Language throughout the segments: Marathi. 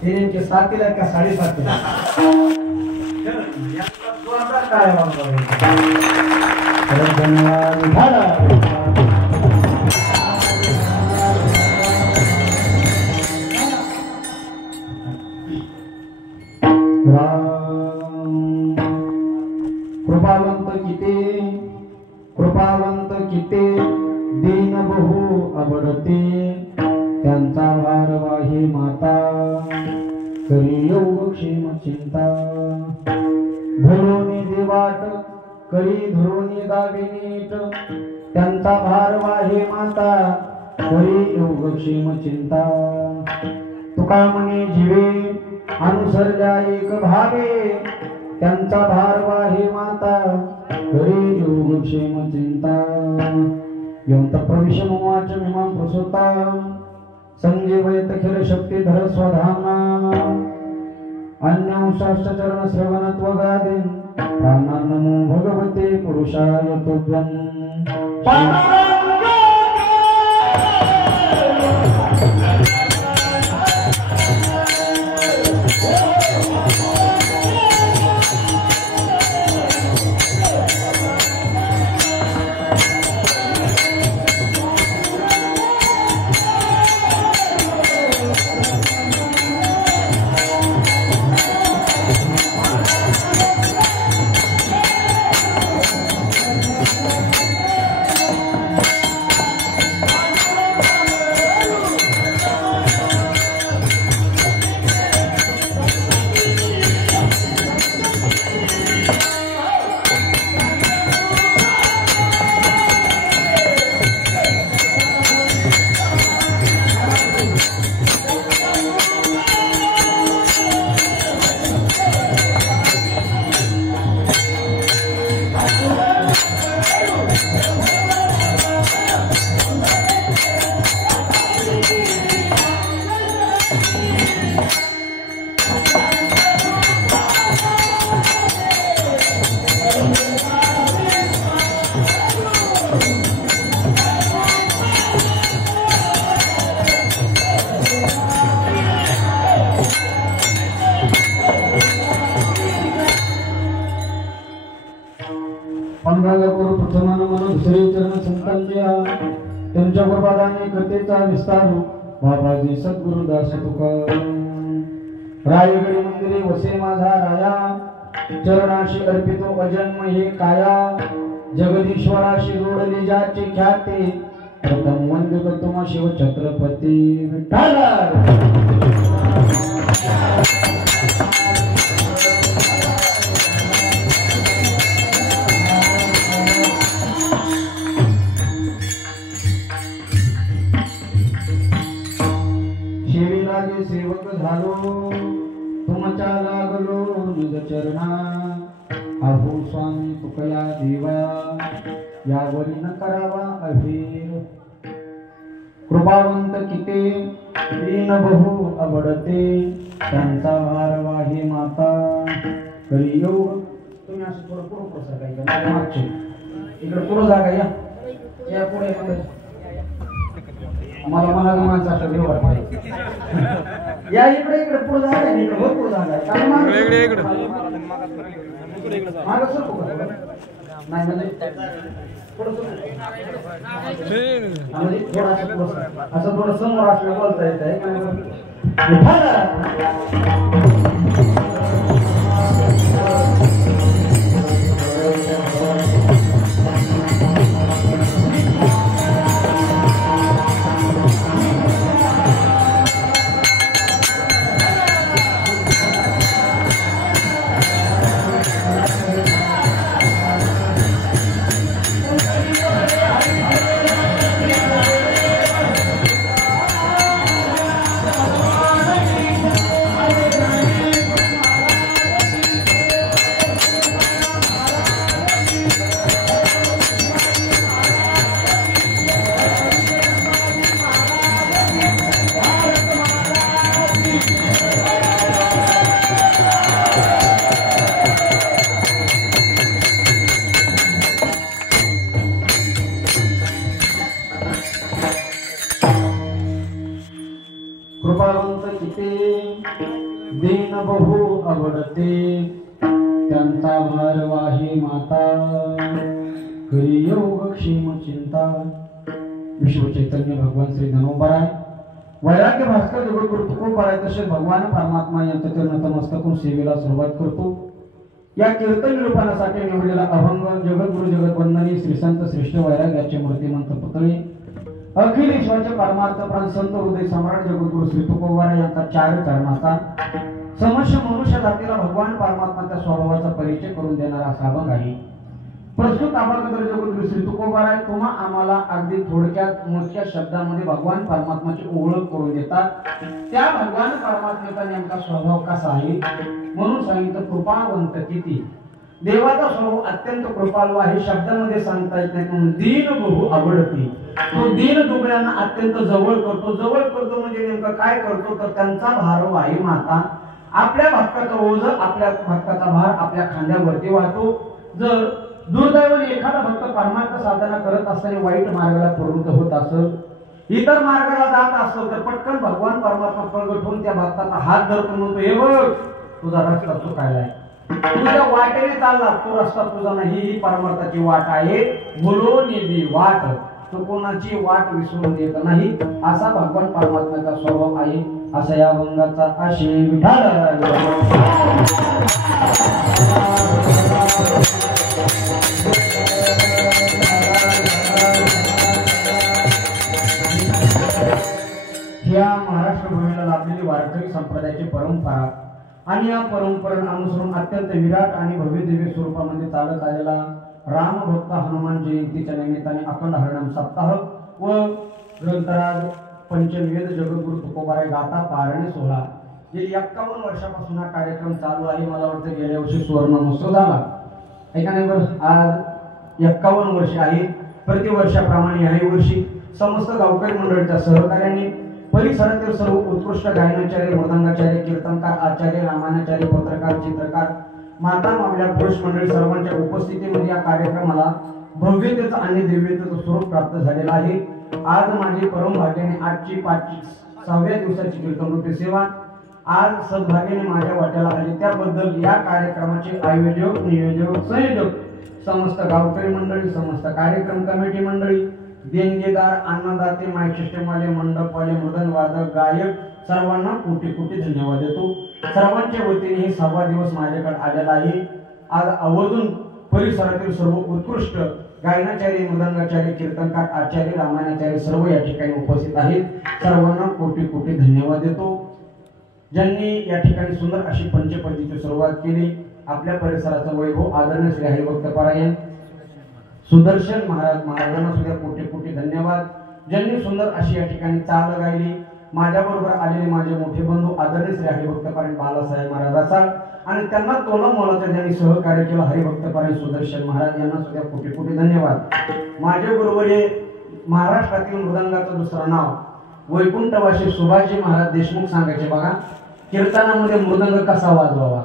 ते नेमके 7 का 7.5 काय कृपावंत किती दीन बहु अबडते त्यांचा भार वाही माता करी योग क्षेम चिंता भरोनी देवाट करी धरोनी गावी नीट त्यांचा भार वाही माता करी योग क्षेम चिंता तुका म्हणे जीवे अनुसरल्या एक भावे त्यांचा भार वाही माता करी योग क्षेम चिंता यंत प्रविश ममाच मिमां प्रसुता संजीवयत खिल शक्तिधर स्वधामना अन्यांशाश्च चरण श्रवणत्वगादीन प्राणान् नमो भगवते पुरुषाय तुभ्यं त्यांच्या प्रभादाने कथेचा विस्तार बाबाजी सद्गुरुदास तुका रायगडी मंदिरे वसे माझा राया चरणाशी अर्पितो अजन्म हे काया जगदीश्वराशी जोडली ज्याची ख्याती प्रथम वंदे तुम शिव छत्रपती विठ्ठल सेवक झालो तुमच्या लागलो निज चरणा अहो स्वामी तुकया देवा यावरी न करावा अभीर कृपावंत किती दीन बहु अबडते त्यांचा भार वाही माता करी योग तुम्ही असं थोडं पुढं कसं काय मागचे इकडे पुढं जागा या पुढे मला माणसाचा व्यवहार पाहिजे या इकडे पुढे जागा इकडे भरपूर जागा आहे इकडे मागं सरकू नाही म्हणजे असं थोडं समोर असलं बोलता येत आहे कृपावंत किती दीन बहु आवडते त्यांचा भार वाही माता करी योग क्षेम चिंता। विश्व चैतन्य भगवान श्री धनोबराय वैराग्य भास्कर जगद्गुरु तुकोबराय तसेच भगवान परमात्मा यांच्या ते नतमस्तकून सेवेला सुरुवात करतो। या कीर्तन निरूपणासाठी निवडलेला अभंग जगद्गुरु जगतवंदनी श्री संत श्रेष्ठ वैराग्याचे मूर्तिमंत पुतळे अखिल ईश्वराचे परमार्थ प्राण संत हृदय सम्राट जगद्गुरु श्री तुकोबराय यांचा 4 चरणाचा समस्त मनुष्य जातीला भगवान परमात्माच्या स्वभावाचा परिचय करून देणारा असा अभंग आहे। प्रस्तुत अभंगात जगद्गुरु श्री तुकोबराय तुम्हा आम्हाला अगदी थोडक्यात मोजक्या शब्दांमध्ये भगवान परमात्माची ओळख करून देतात। त्या भगवान परमात्म्याचा नेमका स्वभाव कसा आहे म्हणून सांगितलं कृपावंत किती। देवाचा स्वभाव अत्यंत कृपाळू आहे, शब्दामध्ये सांगता येत नाही म्हणून दीन बहु आवडती। तो दीन दुबळ्यांना अत्यंत जवळ करतो म्हणजे नेमकं काय करतो तर त्यांचा भार वाही माता आपल्या भक्ताचं ओझ आपल्या भक्ताचा भार आपल्या खांद्यावरती वाहतो। जर दुर्दैवाने एखादा भक्त परमार्थ साधना करत असताना वाईट मार्गाला प्रवृत्त होत असेल इतर मार्गाला जात असेल तर पटकन भगवान परमात्मा प्रगट होऊन त्या भक्ताचा हात धरतो म्हणतो हे बघ तुझा रस्ता चुकायलाय, तुझ्या वाटेने चालला तो रस्ता तुझा नाही, ही परमार्थाची वाट आहे, बोलून येवी वाट तो कोणाची वाट विसरून देत नाही असा भगवान परमात्म्याचा स्वभाव आहे। असा या अभंगाचा आशय विठाल। या महाराष्ट्र भूमीला लाभलेली वारकरी संप्रदायाची परंपरा आणि या परंपरेला अनुसरून अत्यंत विराट आणि भव्य दिव्य स्वरूपामध्ये चालत आलेला राम भक्त हनुमान जयंतीच्या निमित्ताने अखंड हरिनाम सप्ताह व ग्रंथराज पंचवेद जगद्गुरु तुकोबराय गाथा पारणे सोहळा गेली 51 वर्षापासून हा कार्यक्रम चालू आहे। मला वाटतं गेल्या वर्षी सुवर्ण महोत्सव झाला आज 51 वर्ष आहे। प्रतिवर्षाप्रमाणे याही वर्षी समस्त गावकरी मंडळीच्या सहकार्याने परिसरातील सर्व उत्कृष्ट गायनाचार्य मृदंगाचार्य कीर्तनकार आचार्य रामायणाचार्य पत्रकार चित्रकार माता मावल्या पुरुष मंडळी सर्वांच्या उपस्थितीमध्ये या कार्यक्रमाला भव्यतेचं आणि दिव्यतेचं स्वरूप प्राप्त झालेलं आहे। आज माझी परमभाग्याने आजची 6व्या दिवसाची कीर्तनरूपी सेवा आज सद्भाग्याने माझ्या वाट्याला आली, त्याबद्दल या कार्यक्रमाचे आयोजक नियोजक संयोजक समस्त गावकरी मंडळी समस्त कार्यक्रम कमिटी मंडळी देणगीदार अन्नदाते माईक सिस्टमवाले मंडपवाले मृदंग वादक गायक सर्वांना कोटी कोटी धन्यवाद देतो। सर्वांच्या वतीने हे 6वा दिवस माझ्याकडे आलेला आहे। आज आवर्जून परिसरातील सर्व उत्कृष्ट गायनाचार्य मृदंगाचार्य कीर्तनकार आचार्य रामायणाचार्य सर्व या ठिकाणी उपस्थित आहेत। सर्वांना कोटी कोटी धन्यवाद देतो ज्यांनी या ठिकाणी सुंदर अशी पंचपदीची सुरुवात केली। आपल्या परिसराचं वैभव आदरणीय श्री हरिभक्त पारायण सुदर्शन महाराजांना सुद्धा कोटी कोटी धन्यवाद ज्यांनी सुंदर अशी या ठिकाणी चाल गायली। माझ्याबरोबर आलेले माझे मोठे बंधू आदरणीय श्री हरिभक्त पारायण बालासाहेब महाराज असाल आणि त्यांना तोला मोलाचं ज्यांनी सहकार्य केलं हरिभक्त पारायण सुदर्शन महाराज यांना सुद्धा कोटी कोटी धन्यवाद। माझ्या बरोबर महाराष्ट्रातील मृदंगाचं दुसरं नाव वैकुंठवासी सुभाषजी महाराज देशमुख सांगायचे बघा कीर्तनामध्ये मृदंग कसा वाजवावा।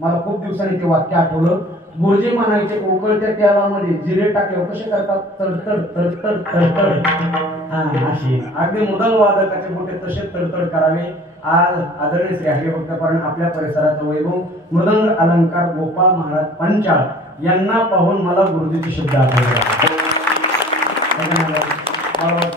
मला खूप दिवसांनी ते वाक्य आठवलं। गुरुजी म्हणायचे उकळत्या तेलामध्ये जिरे टाकले कसे करतात तडतड तडतड तडतड अशी अगदी मृदंग वादकाचे मोठे तसे तडतड करावे। आज आदरणीय श्री हरिभक्त पारायण आपल्या परिसराचं वैभव मृदंग अलंकार गोपाळ महाराज पंचाळ यांना पाहून मला गुरुजीचे शब्द आठवले।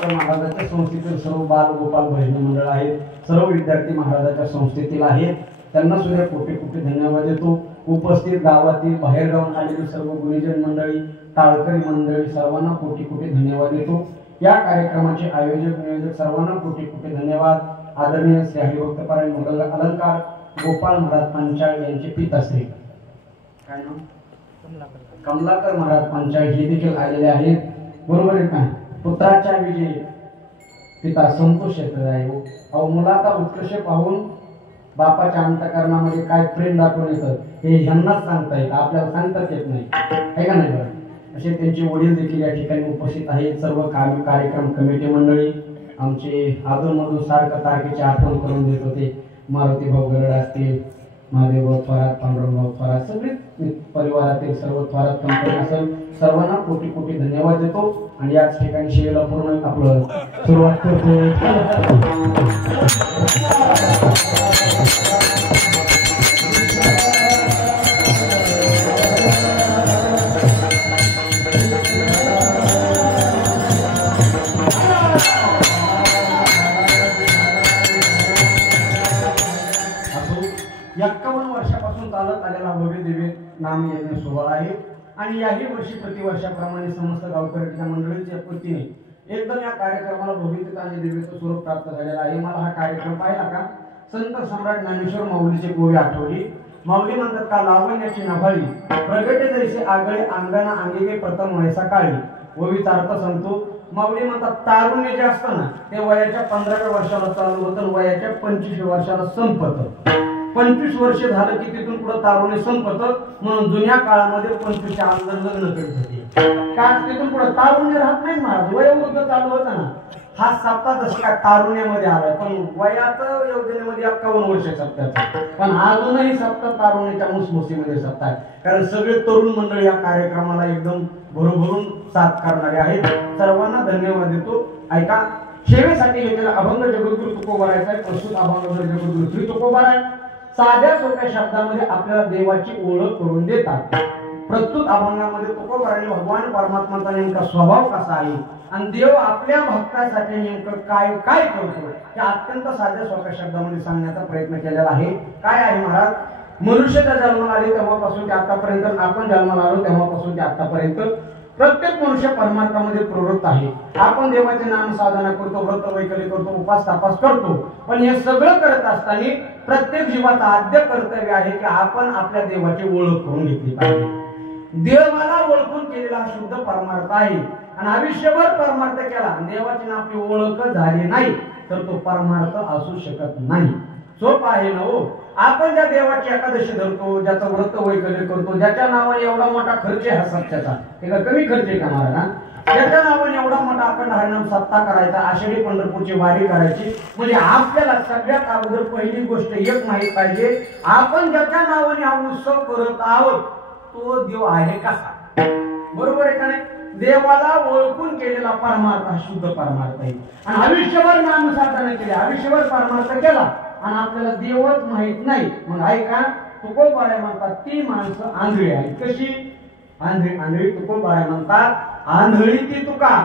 महाराजांच्या संस्थेतील सर्व बाल गोपाल भजनी मंडळ आहेत, सर्व विद्यार्थी महाराजांच्या संस्थेतील आहेत, त्यांना सुद्धा कोटी कोटी धन्यवाद देतो। उपस्थित गावातील बाहेर गावून आलेली सर्व गुणीजन मंडळी टाळकरी मंडळी सर्वांना कोटी कोटी धन्यवाद देतो। या कार्यक्रमाचे आयोजक नियोजक सर्वांना कोटी कोटी धन्यवाद। आदरणीय श्री हरिभक्त पारायण मृदंग अलंकार गोपाळ महाराज पंचाळ यांचे पिताश्री काय नाव कमलाकर महाराज पंचाळ हे देखील आलेले आहेत, बरोबर आहे का। पुत्राच्या विजय पिता संतोष आहे अहो मुलाचा उत्कर्ष पाहून बापाच्या अंतःकरणामध्ये काय प्रेम दाखवून येतं हे ह्यांनाच सांगता येतं, आपल्याला सांगताच येत नाही आहे का नाही बरं। असे त्यांचे वडील देखील या ठिकाणी उपस्थित आहेत। सर्व कार्यक्रम कमिटी मंडळी आमचे अधूनमधून सारखं तारखेची आठवण करून देत होते। मारुती भाऊ गरड असतील, महादेव भाऊ थोरात, पांडुरंग भाऊ थोरात सगळे परिवारातील सर्व थोरात कंपनी असेल सर्वांना कोटी कोटी धन्यवाद देतो आणि याच ठिकाणी शेला पूर्ण आपलं सुरुवात करतो। 51 वर्षापासून चालत आलेला भव्य दिव्य नाम यज्ञ सोहळा आहे आणि याही वर्षी प्रतिवर्षाप्रमाणे समस्त गावकऱ्यांच्या मंडळीच्या वतीने एकदम या कार्यक्रमाला भव्यता आणि दिव्यत्व स्वरूप प्राप्त झालेला आहे. मला हा कार्यक्रम पाहिला का संत सम्राट ज्ञानेश्वर माऊलीचे गोवे आठवली. माऊली म्हणतात का लावण्याची नभाळी प्रगटे जैसे आगळे अंगणा अंगिके प्रथम वयसा काळी. ओवीचा अर्थ सांगतो. माऊली म्हणतात तारुण्य जे असतं ना ते वयाच्या 15व्या वर्षाला चालू होतं, वयाच्या 25व्या वर्षाला संपत. 25 वर्ष झालं की तिथून पुढे तारुण्य संपत. म्हणून जुन्या काळामध्ये 25च्या अगोदर लग्न करीत होते. का तिथून पुढे तारुण्य राहत नाही महाराज, वयोवृद्ध चालू होतं ना. हा सप्ताह जसं काय तारुण्यामध्ये आलाय पण वयात योजनेमध्ये 51 वर्ष सप्ताह, पण अजूनही सप्ताह तारुण्याच्या मुसमुसीमध्ये सप्ताह आहे. कारण सगळे तरुण मंडळी या कार्यक्रमाला एकदम भरभरून साथ करणारे आहेत. सर्वांना धन्यवाद देतो. ऐका, सेवेसाठी घेतलेला अभंग जगद्गुरु तुकोबारायचा आहे. प्रस्तुत अभंग जगद्गुरु श्री तुकोबाराय साध्या सोप्या शब्दामध्ये आपल्याला देवाची ओळख करून देतात. प्रस्तुत अभंगामध्ये तुकोबाराने भगवान परमात्माचा नेमका स्वभाव कसा आहे आणि देव आपल्या भक्तासाठी नेमकं काय काय करतो हे अत्यंत साध्या सोप्या शब्दामध्ये सांगण्याचा प्रयत्न केलेला आहे. काय आहे महाराज, मनुष्याच्या जन्माला आले तेव्हापासून ते आतापर्यंत, आपण जन्माला आलो तेव्हापासून ते आतापर्यंत प्रत्येक मनुष्य परमार्थामध्ये प्रवृत्त आहे. आपण देवाचे नाम साधना करतो, व्रत वैकल्य करतो, उपास तापास करतो, पण हे सगळं करत असताना प्रत्येक जीवाचं आद्य कर्तव्य आहे की आपण आपल्या देवाची ओळख करून घेतली पाहिजे. देवाला ओळखून केलेला शुद्ध परमार्थ आहे आणि आयुष्यभर परमार्थ केला देवाची आपली ओळख झाली नाही तर तो परमार्थ असू शकत नाही. सोपं आहे ना हो. आपण ज्या देवाची एकादशी धरतो, ज्याचं व्रत वैकल्य करतो, ज्याच्या नावाने एवढा मोठा खर्च आहे हा सप्त्याचा, हे का कमी खर्च आहे का महाराज? ज्याच्या नावाने एवढा मोठा अखंड हरिनाम सप्ताह करायचा, आषाढी पंढरपूरची वारी करायची, म्हणजे आपल्याला सगळ्यात अगोदर पहिली गोष्ट एक माहित पाहिजे, आपण ज्याच्या नावाने हा उत्सव करत आहोत तो देव आहे कसा. बरोबर आहे का नाही? देवाला ओळखून केलेला परमार्थ हा शुद्ध परमार्थ आहे आणि आयुष्यभर नाम साधना केली, आयुष्यभर परमार्थ केला आणि आपल्याला देवच माहित नाही. मग ऐका, तुकोबाराय म्हणतात ती माणसं आंधळी आहेत. कशी आंधळी? आंधळी तुकोबाराय म्हणतात आंधळी ती तुका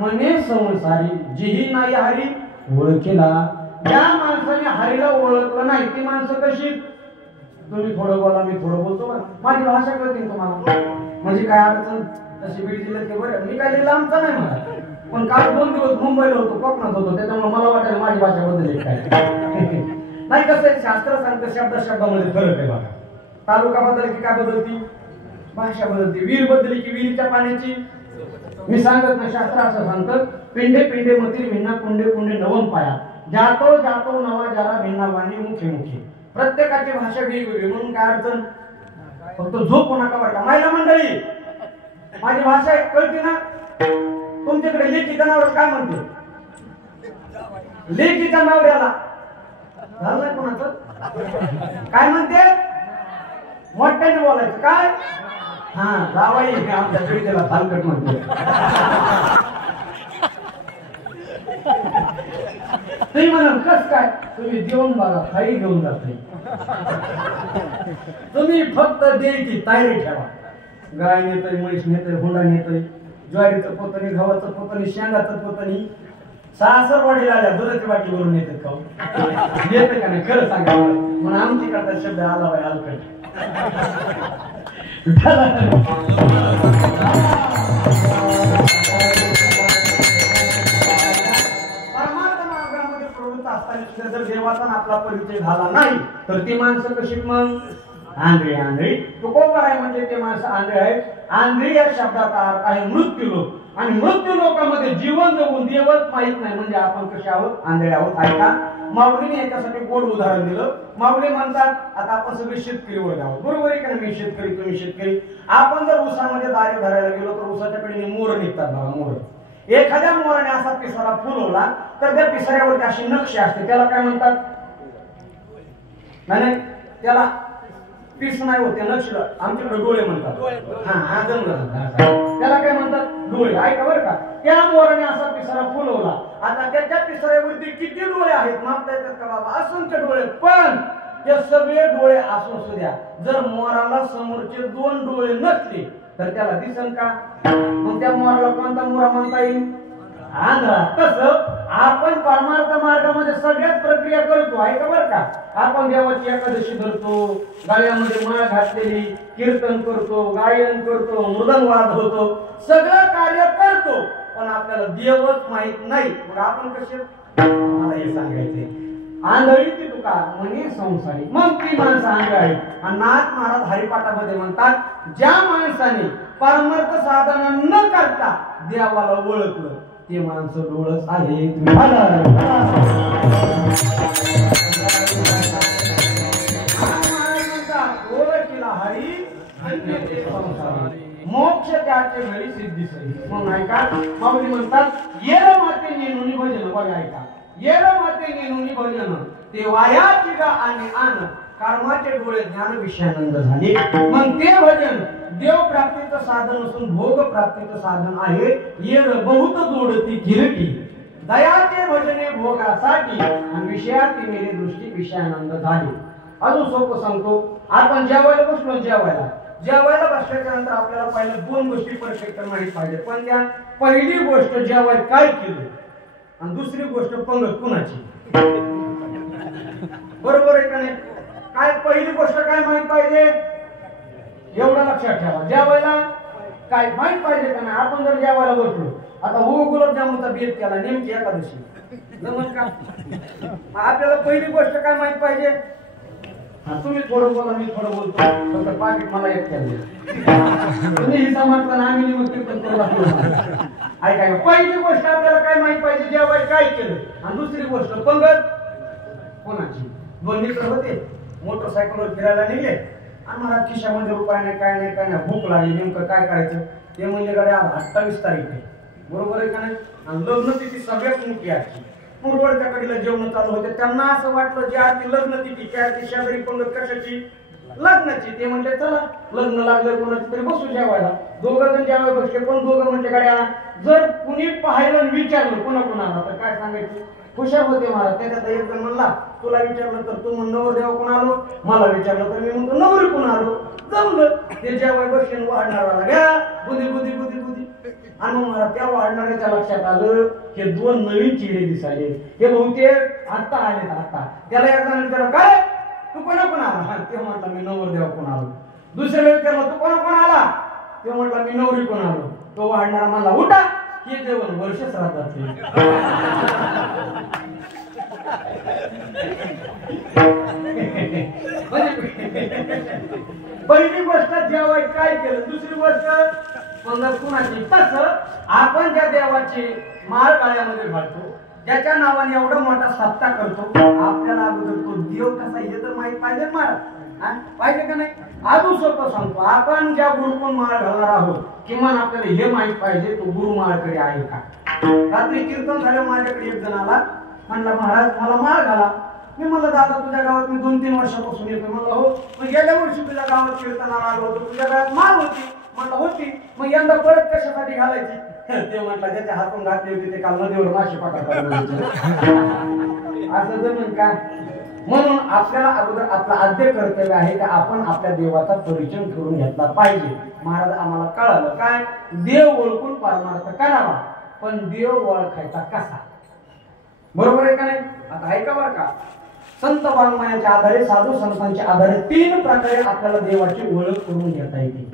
मने संसारी जिही नाही हरी ओळखेला. ज्या माणसाने हरीला ओळखलं नाही ती माणसं कशी? तुम्ही थोडं बोला, मी थोडं बोलतो, माझी भाषा कळते तुम्हाला, म्हणजे काय अडचण तशी बीड जिल्ह्यात बरं. मी काय लांबचा नाही मला, पण काल 2 दिवस मुंबईला होतो, कोकणात होतो, त्याच्यामुळे मला वाटायला माझी भाषा बदलली काय. नाही कसं आहे, शास्त्र सांगतं शब्दामध्ये फरक आहे बघा. तालुका बदलली की काय बदलती? भाषा बदलती. विहीर बदलली की विहिरीच्या पाण्याची, मी सांगत नाही, शास्त्र असं सांगतं पिंडे पिंडे मतील भिन्ना कुंडे कुंडे नवम पाया जातो जातो नवा ज्याला भिन्ना वाणी मुखे मुखे. प्रत्येकाची भाषा वेगवेगळी, म्हणून काय अडचण, फक्त झोप नका बरं का महिला मंडळी. माझी भाषा कळते ना? तुमच्याकडे लेकीच्या नावावर काय म्हणते? लेकीच्या नवऱ्याला झालं नाही कोणाचं काय म्हणते? मोठ्याने बोलायचं काय? हा जावाई आमच्या पिढीला थालकट म्हणते. तुम्ही म्हणाल कस काय? तुम्ही देऊन बघा, काही घेऊन जात नाही. तुम्ही फक्त द्यायची तयारी ठेवा. गाय नेतोय, म्हैस नेतोय, हुंडा नेतोय, ज्वारीचं पोतनी, गव्हाचं पोतनी, शेंगाचं पोतनी, सासरवाडीला आल्या दुधाची बाटली भरून येतात का? येते का नाही खरं सांगा. म्हणून आमची करता शब्द आला बाय हलकट. जर देवाचा आपला परिचय झाला नाही तर ती माणसं कशी मग आंधळी. आंधळी तुकोबाराय म्हणजे ते माणसं आंधळी आहेत. आंधळी या शब्दाचा अर्थ आहे मृत्यू लोक आणि मृत्यू लोकांमध्ये जीवन जगून देवच माहित नाही म्हणजे आपण कसे आहोत? आंधळे आहोत. ऐका, माऊलीने याच्यासाठी गोड उदाहरण दिलं. माऊली म्हणतात आता आपण सगळे शेतकरीवर आहोत, बरोबर आहे का? मी शेतकरी, तुम्ही शेतकरी. आपण जर उसामध्ये दारे धरायला गेलो तर उसाच्या कडे मोर निघतात बघा. मोर, एखाद्या मोराने असा पिसारा फुलवला तर त्या पिसाऱ्यावरती अशी नक्षी असते, त्याला काय म्हणतात? नाही त्याला पीस नाही होते, नक्षीला आमच्याकडे डोळे म्हणतात. हा त्याला काय म्हणतात? डोळे. ऐका बरं का, त्या मोराने असा पिसारा फुलवला. आता त्याच्या पिसाऱ्यावरती किती डोळे आहेत मापता येतात का बाबा? असंख्य डोळे. पण ते सगळे डोळे असून सुद्धा जर मोराला समोरचे 2 डोळे नसले तर त्याला दिसन का? मग त्या मोराला कोणता मोरा म्हणता येईल? आंध्रा तसं आपण परमार्थ मार्गामध्ये सगळ्याच प्रक्रिया करतो आहे का बरं का. आपण देवाची एकादशी धरतो, गळ्यामध्ये माळ घातलेली, कीर्तन करतो, गायन करतो, मृदंग वाजवतो, सगळं कार्य करतो, पण आपल्याला देवच माहित नाही. मग आपण कसे मला हे सांगायचे आंधळी ती तुका म्हणे संसारी. मग ती माणसं आंधळी. आणि नाथ महाराज हरिपाठामध्ये म्हणतात ज्या माणसाने परमार्थ साधना न करता देवाला ओळखलं ते माणसं डोळस आहे. ओळखीला हरी मोक्ष त्याचे घरी सिद्धी सरी. म्हणून ऐका माऊली म्हणतात येर माते नेनुनी भजन. बघा ऐका येर माते नेनुनी भजन ते वायाची गा आणि आन कर्माचे डोळे ज्ञान विषयानंद झाले. मग ते भजन देव प्राप्तीचं साधन असून भोग प्राप्तीचं साधन आहे. येर बहुत जोडती किरटी दयाचे भजने भोगासाठी आणि विषयाती मेरी दृष्टी विषयानंद झाली. अजून सोपं सांगतो. आपण जेवायला बसलो, जेवायला बसल्याच्या नंतर आपल्याला पहिल्या दोन गोष्टी परफेक्ट माहित पाहिजे. पण त्या पहिली गोष्ट जेवाय काय केलं आणि दुसरी गोष्ट पंगत कुणाची. बरोबर आहे का नाही. काय पहिली गोष्ट काय माहित पाहिजे एवढं लक्षात ठेवा. जेवायला काय माहित पाहिजे का नाही. आपण जर जेवायला बसलो आता गुलाबजामुनचा बेत केला नेमकी एकादशी जमत का. आपल्याला पहिली गोष्ट काय माहित पाहिजे. तुम्ही थोडं बोला मी थोडं बोलतो फक्त पाकिट मला एक तुम्ही हिस्सा म्हटलं ना आम्ही मग कीर्तन करू लागलो. ऐका पहिली गोष्ट आपल्याला काय माहित पाहिजे जेवाय काय केलं आणि दुसरी गोष्ट पंगत कोणाची. दोन मित्र होते मोटरसायकलवर फिरायला निघले आणि मला खिशामध्ये रुपये नाही काय नाही काय नाही भूक लागली. नेमकं काय करायचं ते म्हणजे गाड्या 28 तारीख आहे. बरोबर आहे का नाही. आणि लग्न तिथी सगळ्यात मोठी आहे. पूर्वच्या कडीला जेवण चालू होते. त्यांना असं वाटलं जे आरती लग्न तिथी त्या आरती शेजारी पंगत कशाची लग्नाची. ते म्हणजे चला लग्न लागलं कोणाची तरी बसू जेवायला. दोघं जण जेवायला बसले पण दोघं म्हणजे गाड्या जर कुणी पाहिलं विचारलं कोणाकोणाला तर काय सांगायचं हुशार होते महाराज. त्याच्यात एक जण म्हणला तुला विचारलं तर तू म्हण नवरदेव कोण आलो, मला विचारलं तर मी म्हणतो नवरी कोण आलो. जमलं ते जेवाय बसले वाढणारा घ्या बुद्धी बुद्धी बुद्धी बुद्धी. आणि मग मला त्या वाढणाऱ्याच्या लक्षात आलं की दोन नवीन चिडे दिसाले. हे बहुतेक आता आले. आता त्याला एकदा विचारलं काय तू कोणा कोण आला. ते म्हटलं मी नवरदेव कोण आलो. दुसऱ्या वेळी विचारलं तू कोणा कोण आला. ते म्हटलं मी नवरी कोण आलो. तो वाढणारा मला उठा हे जेवण वर्ष श्राद्धात. पहिली गोष्ट जेवाय काय केलं, दुसरी गोष्ट पंगत कुणाची. तसं आपण ज्या देवाची माळ गळ्यामध्ये घालतो ज्याच्या नावाने एवढा मोठा सत्ता करतो आपल्याला अगोदर तो देव कसा हे तर माहित पाहिजे. महाराज पाहिजे का नाही. अजून सोपं सांगतो. आपण ज्या गुरुकडून माळ घालणार आहोत किमान आपल्याला हे माहित पाहिजे तो गुरु माळकरी आहे का. रात्री कीर्तन झालं माझ्याकडे एक जण आला म्हणला महाराज मला माळ घाला. मी म्हणलं दादा तुझ्या गावात मी 2-3 वर्षापासून येतो. म्हणलं हो. मग गेल्या वर्षी तुझ्या गावात कीर्तनाला आलो होतो तुझ्या गावात माळ होती. म्हणलं होती. मग यंदा परत कशासाठी घालायची. ते म्हटलं ज्याच्या हातून घातली होती ते काल नदीवर मासे पकडतात असं जमून का. म्हणून आपल्याला अगोदर आपलं आद्य कर्तव्य आहे की आपण आपल्या देवाचा परिचय करून घेतला पाहिजे. महाराज आम्हाला कळालं काय देव ओळखून परमार्थ करावा पण देव ओळखायचा कसा. बरोबर आहे का नाही. आता ऐका बरं का संत वाङ्मयाच्या आधारे साधू संतांच्या आधारे 3 प्रकारे आपल्याला देवाची ओळख करून घेता येते.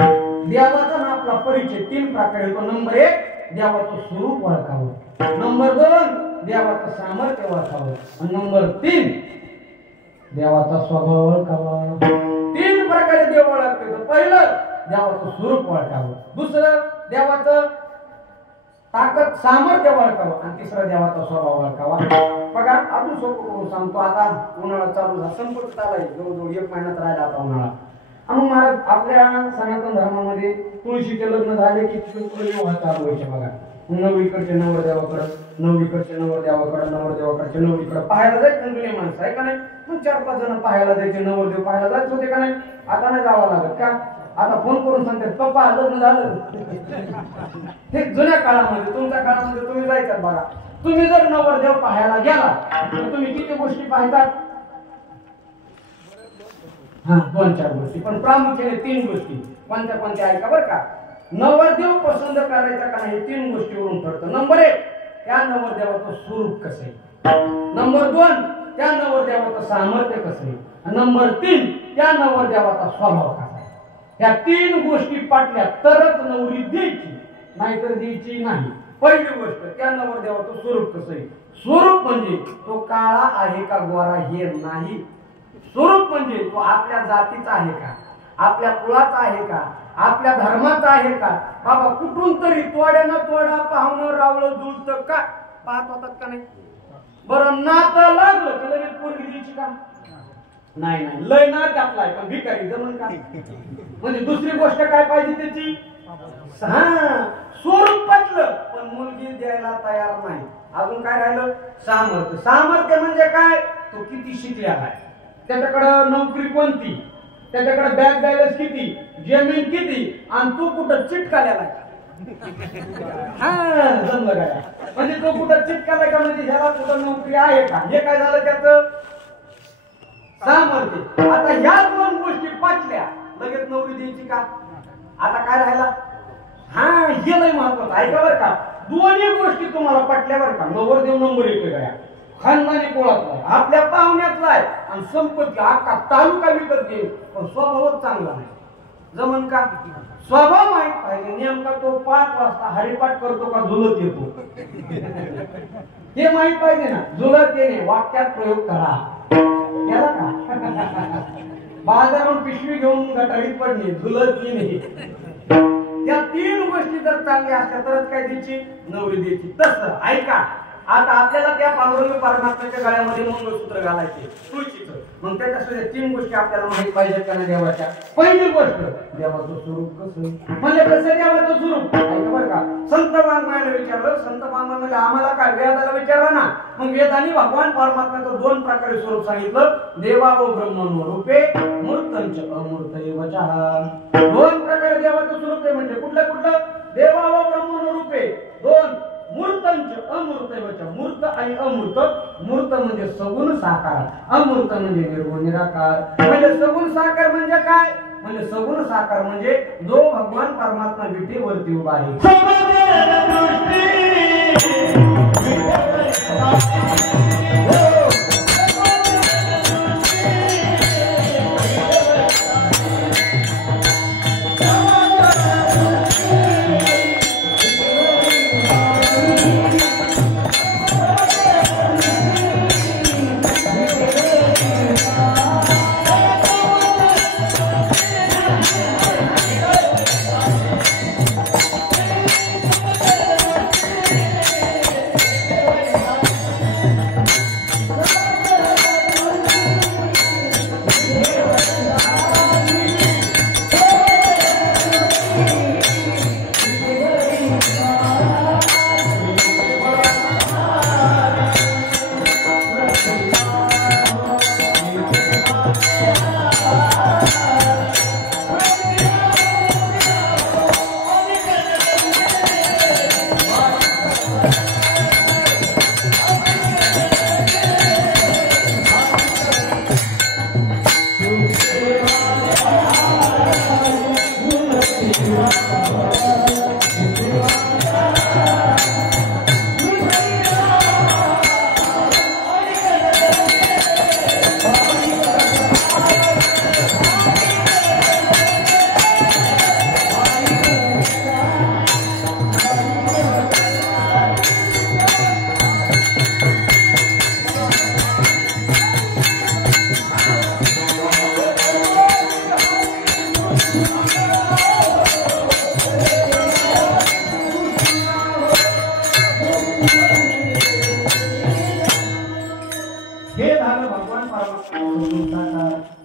देवाचा ना आपला परिचय 3 प्रकारे येतो. नंबर 1 देवाचं स्वरूप ओळखावं. नंबर 2 देवाचं सामर्थ्य ओळखावं. आणि नंबर 3 देवाचा स्वभाव ओळखावा. 3 प्रकारे देव ओळखतो. पहिलं देवाचं स्वरूप ओळखावं. दुसरं देवाचं ताकद सामर्थ्य ओळखावं. आणि तिसरं देवाचा स्वभाव ओळखावा. बघा अजून सोपं करून सांगतो. आता उन्हाळा चालू झाला संपत आलाय जवळजवळ 1 महिन्यात राहिला आता उन्हाळा. आणि महाराज आपल्या सनातन धर्मामध्ये तुळशीचे लग्न झाले की विवाह चालू व्हायचे. बघा नवरीकडचे नवरदेवाकडं नवरीकडचे नवरदेवाकडचे नवरीकडे पाहायला जायचे जुने माणसं आहे का नाही. मग 4-5 जण पाहायला जायचे नवरदेव पाहायला जायचे होते का नाही. आता नाही जावं लागत का. आता फोन करून सांगतात पप्पा लग्न झालं. हे जुन्या काळामध्ये तुमच्या काळामध्ये तुम्ही जायच्यात. बघा तुम्ही जर नवरदेव पाहायला गेला तर तुम्ही किती गोष्टी पाहतात. 2-4 गोष्टी पण प्रामुख्याने 3 गोष्टी. कोणत्या ऐका बरं का. नवरदेव पसंत करायचा का नाही 3 गोष्टीवरून ठरतं. नंबर 1 त्या नवरदेवाचं स्वरूप कसं आहे. नंबर 2 त्या नवरदेवाचं सामर्थ्य कसं आहे. नंबर 3 त्या नवरदेवाचा स्वभाव कसा आहे. या 3 गोष्टी पाटल्या तरच नवरी द्यायची, नाहीतर द्यायची नाही. पहिली गोष्ट त्या नवरदेवाचं स्वरूप कसं आहे. स्वरूप म्हणजे तो काळा आहे का गोरा हे नाही. स्वरूप म्हणजे तो आपल्या जातीचा आहे का, आपल्या कुळाचा आहे का, आपल्या धर्माचा आहे का. बाबा कुठून तरी तोड्यानं तोडा पाहुणं रावलं जुळतं का पाहत होतात का नाही. बरं नातं लागलं की लगेच पोरगी द्यायची का. नाही नाही, लय ना टाकलाय पण भिकारी जमन का. म्हणजे दुसरी गोष्ट काय पाहिजे त्याची. स्वरूप पटलं पण मुलगी द्यायला तयार नाही. अजून काय राहिलं. सामर्थ्य. सामर्थ्य म्हणजे काय, तो किती शिकलेला आहे, त्याच्याकडं नोकरी कोणती, त्याच्याकडे बँक बॅलन्स किती, जमीन किती, आणि तू कुठं चिटकालेला आहे. जमलं काय. म्हणजे तो कुठं चिटकालाय का, म्हणजे ह्याला कुठं नोकरी आहे का. हे काय झालं त्याचं सामर्थ्य. आता ह्या 2 गोष्टी पाटल्या लगेच नोकरी द्यायची का. आता काय राहिला. हे लय महत्वाचं आहे का बरं का. दोन्ही गोष्टी तुम्हाला पटल्या बरं का. नवरदेव नंबर 1 गड्या, खानदानी कोळातला, आपल्या पाहुण्यातला आहे, आणि संपत्ती अख्खा तालुका विकत देईल, पण स्वभावच चांगला नाही. जमन का. स्वभाव माहित पाहिजे. नेमका तो 5 वाजता हरिपाठ करतो का झुलत येतो हे माहित पाहिजे ना. झुलत येणे वाक्यात प्रयोग करा त्याला का. बाजारातून पिशवी घेऊन गटारीत पडणे, झुलत येणे. या 3 गोष्टी जर चांगल्या असल्या तरच काय द्यायची, नवरी द्यायची. तसं ऐका, आता आपल्याला त्या पांडुरंग परमात्म्याच्या गळ्यामध्ये मंगळसूत्र घालायचे तुळशीचं. मग त्याच्यासाठी 3 गोष्टी आपल्याला माहित पाहिजेत का देवाच्या. पहिली गोष्ट देवाचं स्वरूप कसं, म्हणजे कसं देवाचं स्वरूप बरं का. संत वाङ्मयाला विचारलं, संत वाङ्मयाला आम्हाला काय वेदाला विचारलं ना. मग वेदांनी भगवान परमात्म्याचं 2 प्रकारे स्वरूप सांगितलं. देवा व ब्रह्मणो रूपे मूर्तंच अमूर्तैवचः. 2 प्रकारे देवाचं स्वरूप आहे. म्हणजे कुठलं देवा व ब्रह्मणो रूपे 2, मूर्तंच अमूर्तैवचः. मूर्त आणि अमूर्त. मूर्त म्हणजे सगुण साकार, अमूर्त म्हणजे निर्गुण निराकार. म्हणजे सगुण साकार म्हणजे काय, म्हणजे सगुण साकार म्हणजे जो भगवान परमात्मा विटेवरती उभा आहे.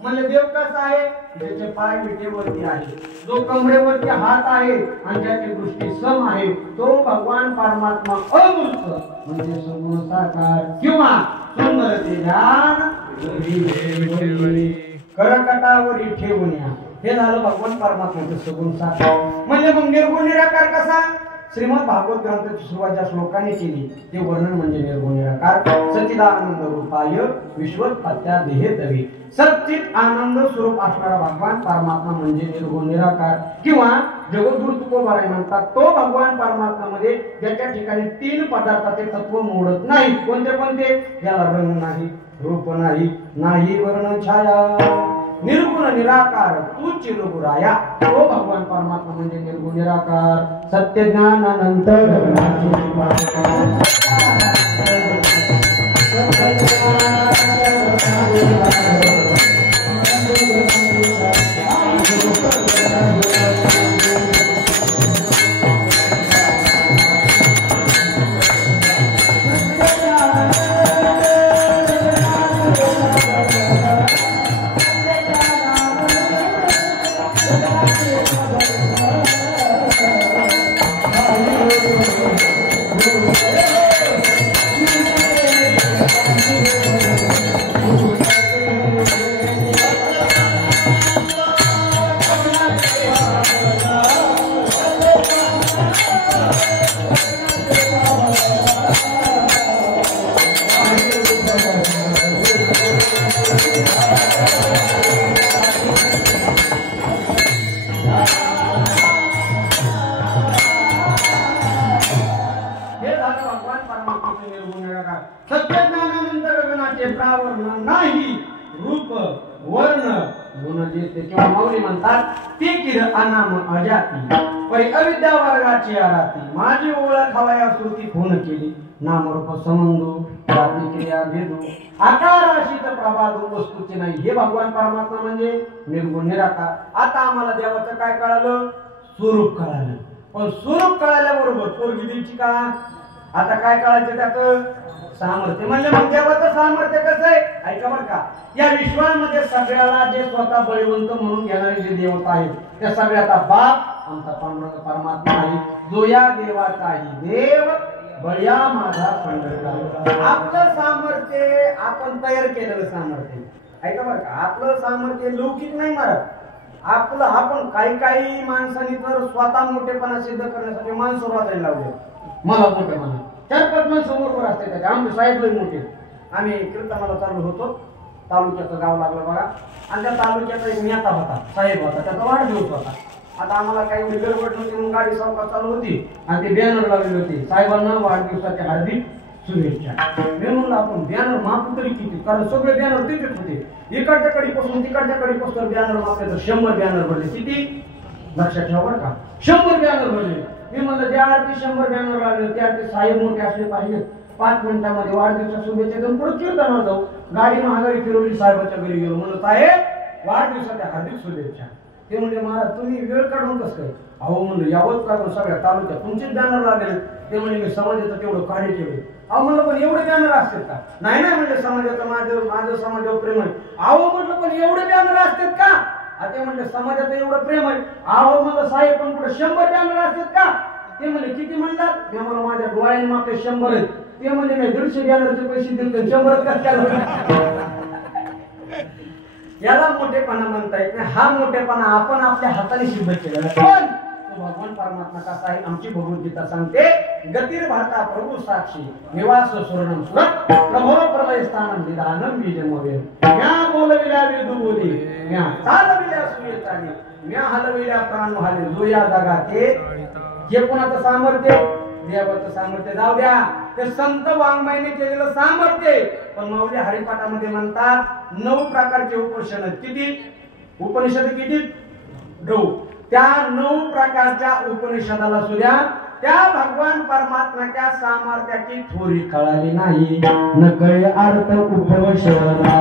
म्हणजे देव कसा आहे, ज्याचे पाय विटेवरती आहे, जो कमरेवरती हात आहे आणि ज्याची दृष्टी सम आहे, तो भगवान परमात्मा अमूर्त म्हणजे सगुण साकार किंवा सुंदरते ध्यान करकटावरी ठेवून. हे झालं भगवान परमात्म्याचं सगुण साकार. म्हणजे मग निर्गुण निराकार कसा, श्रीमद भागवत ग्रंथाची सुरुवात ज्या श्लोकाने केली ते वर्णन म्हणजे निर्गुण निराकार सच्चिदानंद रूपाय विश्वोत्पत्त्या देहेतवे. सच्चित आनंद स्वरूप असणारा भगवान परमात्मा म्हणजे निर्गुण निराकार किंवा जगद्गुरु तुकोबाराय म्हणतात तो भगवान परमात्म्यामध्ये ज्याच्या ठिकाणी तीन पदार्थाचे तत्व मोडत नाही. कोणते कोणते? याला रंग नाही, रूप नाही, नाही वर्ण छाया. निर्गुण निराकार तू चिरगुराया तो भगवान परमात्मा म्हणजे निर्गुण निराकार. सत्य ज्ञानानंत नाही रूप वर्ण गुण जे किंवा मौली म्हणतात ती किर अनाम अजाती परी अविद्या वर्गाची आराती माझी ओळख हवया श्रुती फोन केली नामरूप संबंधो जाती क्रिया भेदू आकाराशीत प्रभादू वस्तूचे नाही. हे भगवान परमात्मा म्हणजे निर्गुण निराकार. आता आम्हाला देवाचं काय कळालं? स्वरूप कळालं. पण स्वरूप कळाल्याबरोबर पोरगी द्यायची का? आता काय कळायचं त्याचं? सामर्थ्य. म्हणजे मग देवाचं सामर्थ्य कसं आहे? ऐका बरं का, या विश्वामध्ये सगळ्याला जे स्वतः बळीवंत म्हणून घेणारे जे देवता आहेत त्या सगळ्याचा बाप आमचा पांडुरंग परमात्मा आहे. जो या देवाचाही देव बळ्या माझा पंढरपूर. आपलं सामर्थ्य आपण तयार केलेलं सामर्थ्य. ऐका बरं का, आपलं सामर्थ्य लौकिक नाही मारत. आपलं आपण काही माणसांनी तर स्वतः मोठेपणा सिद्ध करण्यासाठी मान सुरुवात लावले. मला मोठेपणा 4-5 माणसं समोर असते त्याचे. आमचे साहेब लई मोठे. आम्ही कीर्तनाला चालू होतो, तालुक्याचं गाव लागलं बघा, आणि त्या तालुक्याचा एक नेता होता, साहेब होता, त्याचा वाढदिवस होता. आता आम्हाला काही एवढी गडबड नव्हती म्हणून गाडी सावकाश चालू होती आणि ते बॅनर लावलेले होते, साहेबांना वाढदिवसाच्या हार्दिक शुभेच्छा. मी म्हणलं आपण बॅनर माप तरी किती, कारण सगळे बॅनर तिथेच होते. इकडच्या कडीपासून तिकडच्या कडीपासून बॅनर मापले तर 100 बॅनर भरले. किती? लक्षात ठेवा बरं का, 100 बॅनर भरले. मी म्हणलं ज्या आरती 100 बॅनर लागले त्या आरती साहेब मोठे असले पाहिजे. 5 मिनिटांमध्ये वाढदिवसाच्या शुभेच्छा देऊन पुढे कीर्तनावर जाऊ. गाडी महागारी फिरवली, साहेबाच्या घरी गेलो. म्हणलं साहेब वाढदिवसाच्या हार्दिक शुभेच्छा. ते म्हणजे महाराज तुम्ही वेळ काढून कसं काय? अहो म्हणलं यावंच काढून सगळ्या तालुक्यात तुमचेच बॅनर लागले. ते म्हणजे मी समाजाचं तेवढं कार्य केलं. अहो म्हणलं पण एवढे बॅनर असतात का? नाही म्हणजे समाजाचं माझं समाजावर प्रेम आहे. अहो म्हटलं पण एवढे बॅनर असतात का? ते म्हणले समाजाचं एवढं प्रेम आहे. अहो म्हणलं साहेब पण पुढे 100 बॅनर असतात का? ते म्हणले किती म्हणतात? मी मला माझ्या डोळ्याने मागते 100 आहेत. ते म्हणजे मी 150 बॅनरचे पैसे दिले 100 कसं? याला मोठेपणा म्हणता येत नाही. हा मोठेपणा आपण आपल्या हाताने सिद्ध केलेला. पण तो भगवान परमात्मा कसा आहे? आमची भगवद्गीता सांगते गतीर भारता प्रभू साक्षी निवास सुरणम सुरत प्रभो प्रलय स्थानम विधानम बीजमवे म्या बोलविल्या वेदू बोली म्या चालविल्या सुये चाली म्या हलविल्या प्राण हाले जो या जगाते. जे कोणाचं सामर्थ्य? देवाचं सामर्थ्य. जाऊ द्या ते संत वाङ्मयाने केलेलं सामर्थ्य. पण माऊली हरिपाठामध्ये म्हणतात 9 प्रकारचे उपनिषद. किती उपनिषद? किती? 9. त्या 9 प्रकारच्या उपनिषदाला सुद्धा त्या भगवान परमात्म्याच्या सामर्थ्याची थोडी कळाली नाही. न कळे अर्थ उपनिषदा.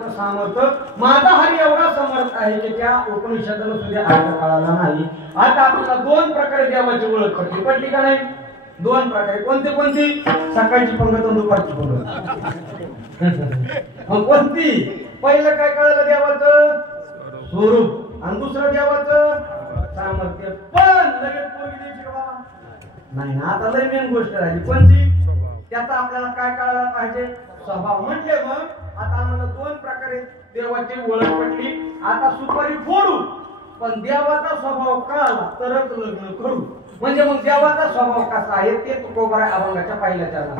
सामर्थ सामर्थ्य माझा हरी एवढा समर्थ आहे की त्या उपनिषदाला सुद्धा अर्थ कळाला नाही. आता आपल्याला दोन प्रकारे देवाची ओळख पटली का नाही? दोन प्रकारे. कोणती कोणती? सकाळची पंगत आणि दुपारची पंगत. मग कोणती? पहिलं काय कळलं? देवाचं स्वरूप आणि दुसरं देवाचं सामर्थ्य. पण लगेच पोरगी द्यायची का बाबा? नाही ना. आता लय मेन गोष्ट राहिली कोणती? त्याचा आपल्याला काय कळायला पाहिजे? स्वभाव. म्हणजे मग आता आम्हाला दोन प्रकारे देवाची ओळख पटली. आता सुपारी फोडू पण देवाचा स्वभाव कळाला तरच लग्न करू. म्हणजे मग देवाचा स्वभाव कसा आहे ते तुकोबरा अभंगाच्या पहिल्या चरणात.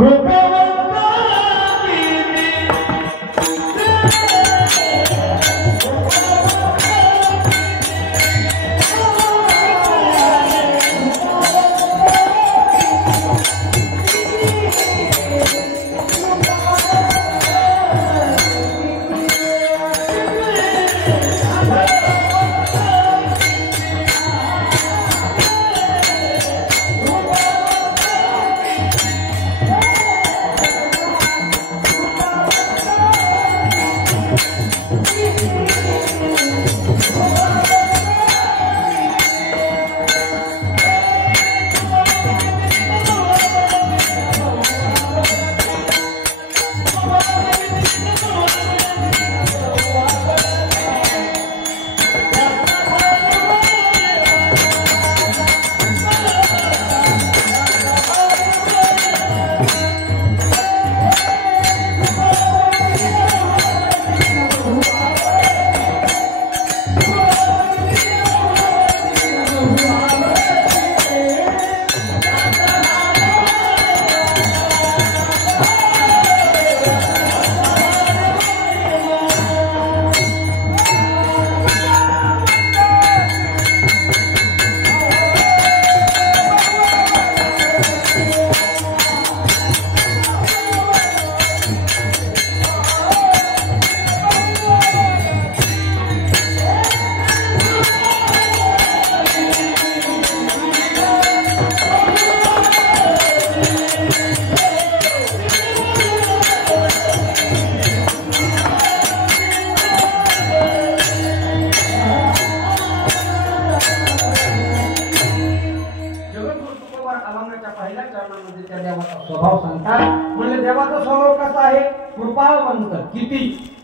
स्वभाव सांगतात. म्हणजे देवाचा स्वभाव कसा आहे? कृपावंत. किती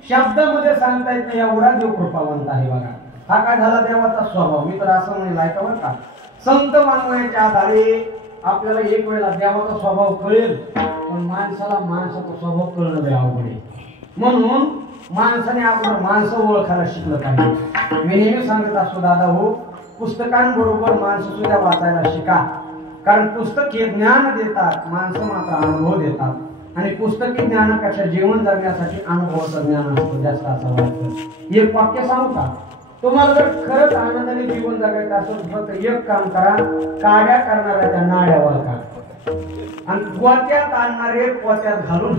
शब्दामध्ये सांगता येत नाही एवढा देव कृपावंत आहे. बघा हा काय झाला देवाचा स्वभाव. मी तर असं म्हणेल ऐका बरं का, संत वाङ्मयाच्या आधारे आपल्याला एक वेळेला देवाचा स्वभाव कळेल पण माणसाला माणसाचा स्वभाव कळणं लय अवघड आहे. म्हणून माणसाने अगोदर माणसं ओळखायला शिकलं पाहिजे. मी नेहमी सांगत असतो दादा हो, पुस्तकांबरोबर माणसं सुद्धा वाचायला शिका. कारण पुस्तक हे ज्ञान देतात, माणसं मात्र अनुभव देतात. आणि पुस्तकी ज्ञानापेक्षा जीवन जगण्यासाठी अनुभवाचं ज्ञान असतं जास्त असं वाटतं. एक वाक्य सांगू का? तुम्हाला जर खरंच आनंदाने जीवन जगायचं असेल फक्त एक काम करा, काड्या करणाऱ्या त्या नाड्या ओळखा आणि पोत्यात आणणारे पोत्यात घालून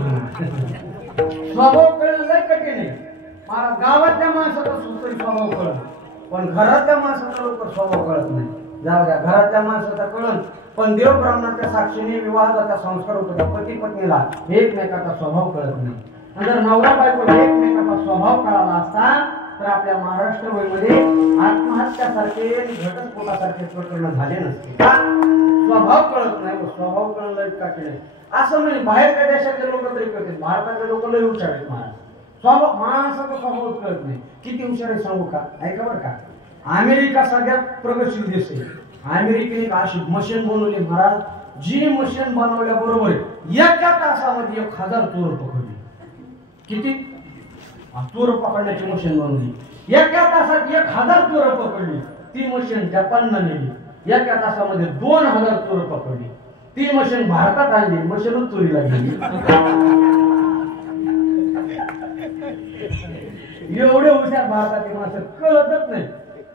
स्वभाव कळणं लय कठीण आहे. मला गावातल्या माणसाचा सुतरी स्वभाव कळत पण घरातल्या माणसाचा लवकर स्वभाव कळत नाही. जाऊ द्या, घरातल्या माणसाचा कळत पण देव ब्राह्मणाच्या साक्षीने विवाहाचा संस्कार होतो त्या पती पत्नीला एकमेकाचा स्वभाव कळत नाही. आणि जर नवरा बायकोला एकमेकाचा स्वभाव कळाला असता तर आपल्या महाराष्ट्रामध्ये आत्महत्यासारखे घटस्फोटासारखे प्रकरण झाले नसते. का? स्वभाव कळत नाही. स्वभाव कळलं का केलं असं म्हणजे बाहेरच्या देशातले लोक तरी कळतील, भारतातले लोक लय हुशार आहेत. महाराज स्वभाव माणसाचा स्वभाव कळत नाही. किती हुशार आहे सांगू का? ऐका बरं का, अमेरिका सगळ्यात प्रगतशील देश आहे. अमेरिकेने अशी मशीन बनवली महाराज, जी मशीन बनवल्याबरोबर एका तासामध्ये 1000 चोर पकडली. किती चोर पकडण्याची मशीन बनवली? एका तासात 1000 चोर पकडली. ती मशीन जपानला नेली, एका तासामध्ये 2000 चोर पकडली. ती मशीन भारतात आणली, मशीनच चोरीला गेली. एवढे हुशार भारतातील माणसं कळतच नाही.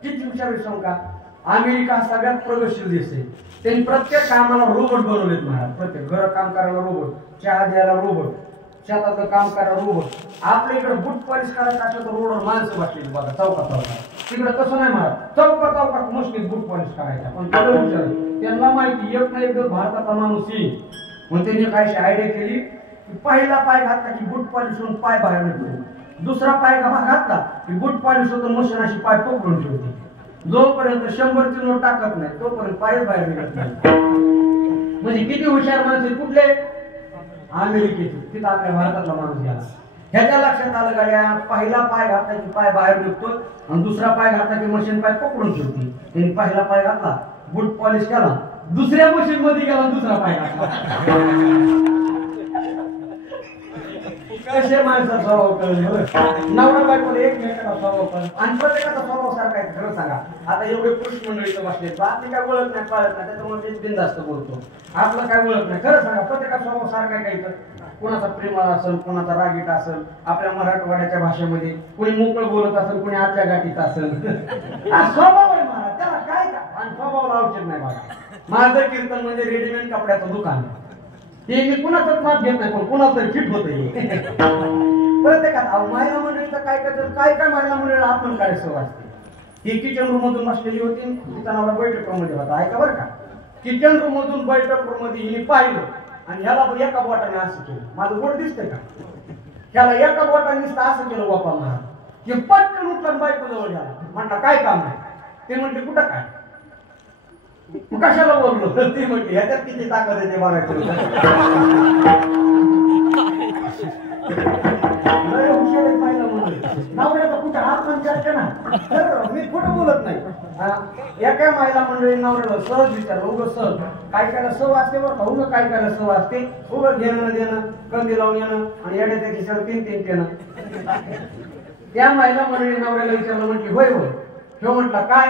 किती हुशार सांगू का? अमेरिका सगळ्यात प्रगतशील देश आहे. त्यांनी प्रत्येक कामाला रोबोट बनवलेत महाराज. प्रत्येक घर काम करायला रोबोट, चहा द्यायला रोबोट, शेतातलं काम करायला रोबोट. आपल्या इकडे बुट पॉलिश करायचं असलं तर रोडवर माणसं बसलेली बघा चौकात. तिकडे तसं नाही महाराज, चौकात मुश्किल बुट पॉलिश करायचा. पण त्यांना माहिती एक ना एक दिवस भारताचा माणूस येईल. मग त्यांनी काय आयडिया केली की पहिला पाय घातला की बुट पॉलिश होऊन पाय बाहेर निघतो. दुसरा पाय घातला की बूट पॉलिश होतं, मशीन अशी पाय पकडून ठेवते. जोपर्यंत 100ची नोट टाकत नाही तोपर्यंत पाय बाहेर निघत नाही. म्हणजे किती हुशार माणसं कुठले अमेरिकेचे, तिथं आपल्या भारतातला माणूस गेला. ह्याच्या लक्षात आलं गाड्या, पहिला पाय घातला की पाय बाहेर निघतो आणि दुसरा पाय घातला की मशीन पाय पकडून ठेवते. त्यांनी पहिला पाय घातला, बूट पॉलिश केला, दुसऱ्या मशीन मध्ये गेला, दुसरा पाय घातला. कसे माणसं स्वभाव कळले, नवरा बायकोला एकमेकाचा स्वभाव कळले आणि प्रत्येकाचा स्वभाव सारखा आहे. खरं सांगा, आता एवढे पुरुष मंडळीचं बसले, आपली काय ओळख नाही पाळत नाही, त्याच्यामुळे मी बिनधास्त बोलतो. आपलं काय ओळख नाही. खरं सांगा, प्रत्येकाचा स्वभाव सारखा आहे. काही तर कोणाचा प्रेमळ असेल, कोणाचा रागीट असेल, आपल्या मराठवाड्याच्या भाषेमध्ये कोणी मोकळं बोलत असेल, कोणी आतल्या गाठीत असेल. हा स्वभाव आहे महाराज, त्याला काय का आणि स्वभावाला औषध नाही. माझं कीर्तन म्हणजे रेडीमेड कपड्याचं दुकान आहे. ते मी कुणाचाच माप घेत नाही, पण कुणाला तरी फिट होत. प्रत्येकात महिला मंडळीचं काय करतात, काय काय महिला मंडळीला आपण काय सवय असते. ही किचन रूम मधून बसलेली होती, तिचा नवरा बैठक रूम मध्ये होता. ऐका बरं का, किचन रूम मधून बैठक रूम मध्ये हिने पाहिलं आणि ह्याला एका बोटाने असं केलं. माझं बोट दिसतंय का, ह्याला एका बोटाने नुसतं असं केलं बापा महाराज. हे पटकन उठलं बायको जवळ झाला, म्हटलं काय काम आहे. ते म्हणते कुठं काय, कशाला बोललो. ती म्हटली ह्याच्यात किती ताकद आहे ते बघायचं. नवऱ्याचा कुठं हात म्हणजे ना, मी खोटं बोलत नाही. एका महिला मंडळी नवऱ्याला सहज विचारलं, उगं सहज काय काय सव असते बरं का, उगं काय काय सव असते, उगं घेणं देणं, कंदी लावून येणं आणि येण्याच्या खिशाला 3-3 येणं. त्या महिला मंडळी नवऱ्याला विचारलं, म्हटली होय होय. तो म्हटला काय,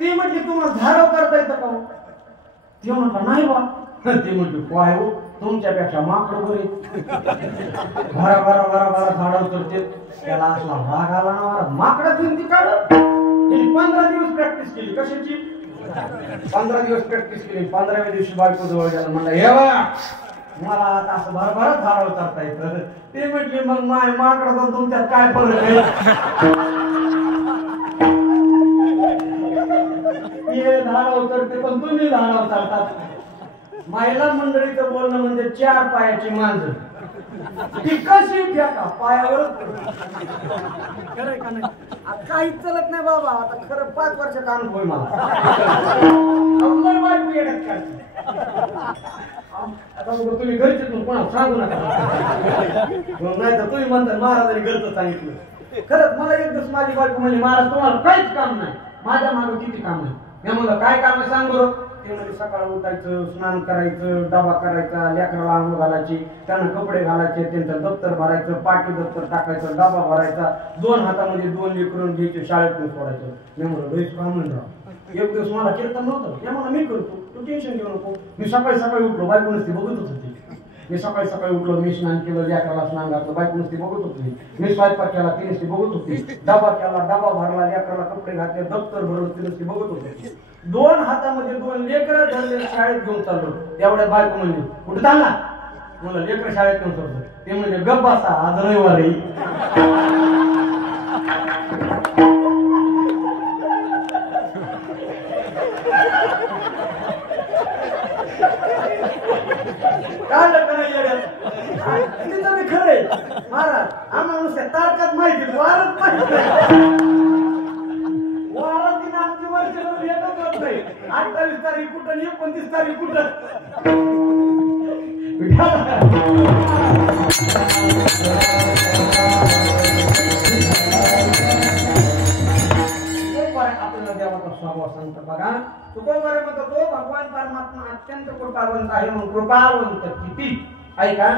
ती म्हटली तुम्हाला धाराव करता येतं का. ते म्हटलं नाही बा. ते म्हटली काय हो, तुमच्यापेक्षा माकड बरे भरा भरा भरा भरा झाडावर करते. त्याला असला राग आला ना, माकडा भिंती काढ. त्यांनी 15 दिवस प्रॅक्टिस केली. कशाची 15 दिवस प्रॅक्टिस केली. 15व्या दिवशी बायको जवळ गेला, म्हणला हे बा मला आता असं भरभरा झाडावर करता येतं. ते म्हटली मग माकडा तुमच्यात काय फरक आहे. धाराव करते पण तुम्ही धाराव चालतात. महिला मंडळीचं बोलणं म्हणजे 4 पायाची मांजर, ती कशी फेका पायावरच. काहीच चलत नाही बाबा. आता खरं 5 वर्षाचा अनुभव मला. आता तुम्ही घरचे कोणाला सांगू नका, नाही तर तुम्ही म्हणता महाराजांनी घरचं सांगितलं. खरंच मला एक दिवस माझी बायको म्हणजे महाराज तुम्हाला काहीच काम नाही, माझ्या मागे किती काम आहे. म्हणलं काय काम आहे सांग बरं. ते म्हणजे सकाळी उठायचं, स्नान करायचं, डबा करायचा, लेकराला आंघोळ घालायची, त्यांना कपडे घालायचे, त्यांचं दप्तर भरायचं, पाठी दप्तर टाकायचं, डबा भरायचा, 2 हातामध्ये 2 लेकरून घ्यायचे, शाळेतून सोडायचं. मी म्हणलं लईच काम म्हणलं. एक दिवस मला कीर्तन नव्हतं, ते मला मी करतो, तू टेन्शन घेऊ नको. मी सकाळी उठलो, बायको नुसती बघत होती. मी सकाळी उठलो, मी स्नान केलं, लेकराला स्नान घातलं, बायको नुसती बघत होती. मी स्वयंपाक केला, ती नुसती बघत होती. डबा केला, डबा भरला, लेकराला कपडे घातले, दप्तर भरलं, ती नुसती बघत होती. 2 हातामध्ये 2 लेकरं धरले, शाळेत घेऊन चाललो. तेवढ्या बायको म्हणजे कुठे चालला, म्हणलं लेकर शाळेत घेऊन चाललो. ते म्हणजे गप्प बसा, आज रविवार आहे. खरंय महाराज, आम्हाला नुसत्या तारखात माहिती, वारच माहिती. वारात दिन आमची वर्ष येतच होत नाही. 28 तारीख कुठं, 29 तारीख कुठं. आपल्याला देवाचा स्वभाव सांगतो बघा. तुकोबरे म्हणतो तो भगवान परमात्मा अत्यंत कृपावंत आहे. म्हणून कृपावंत किती ऐका,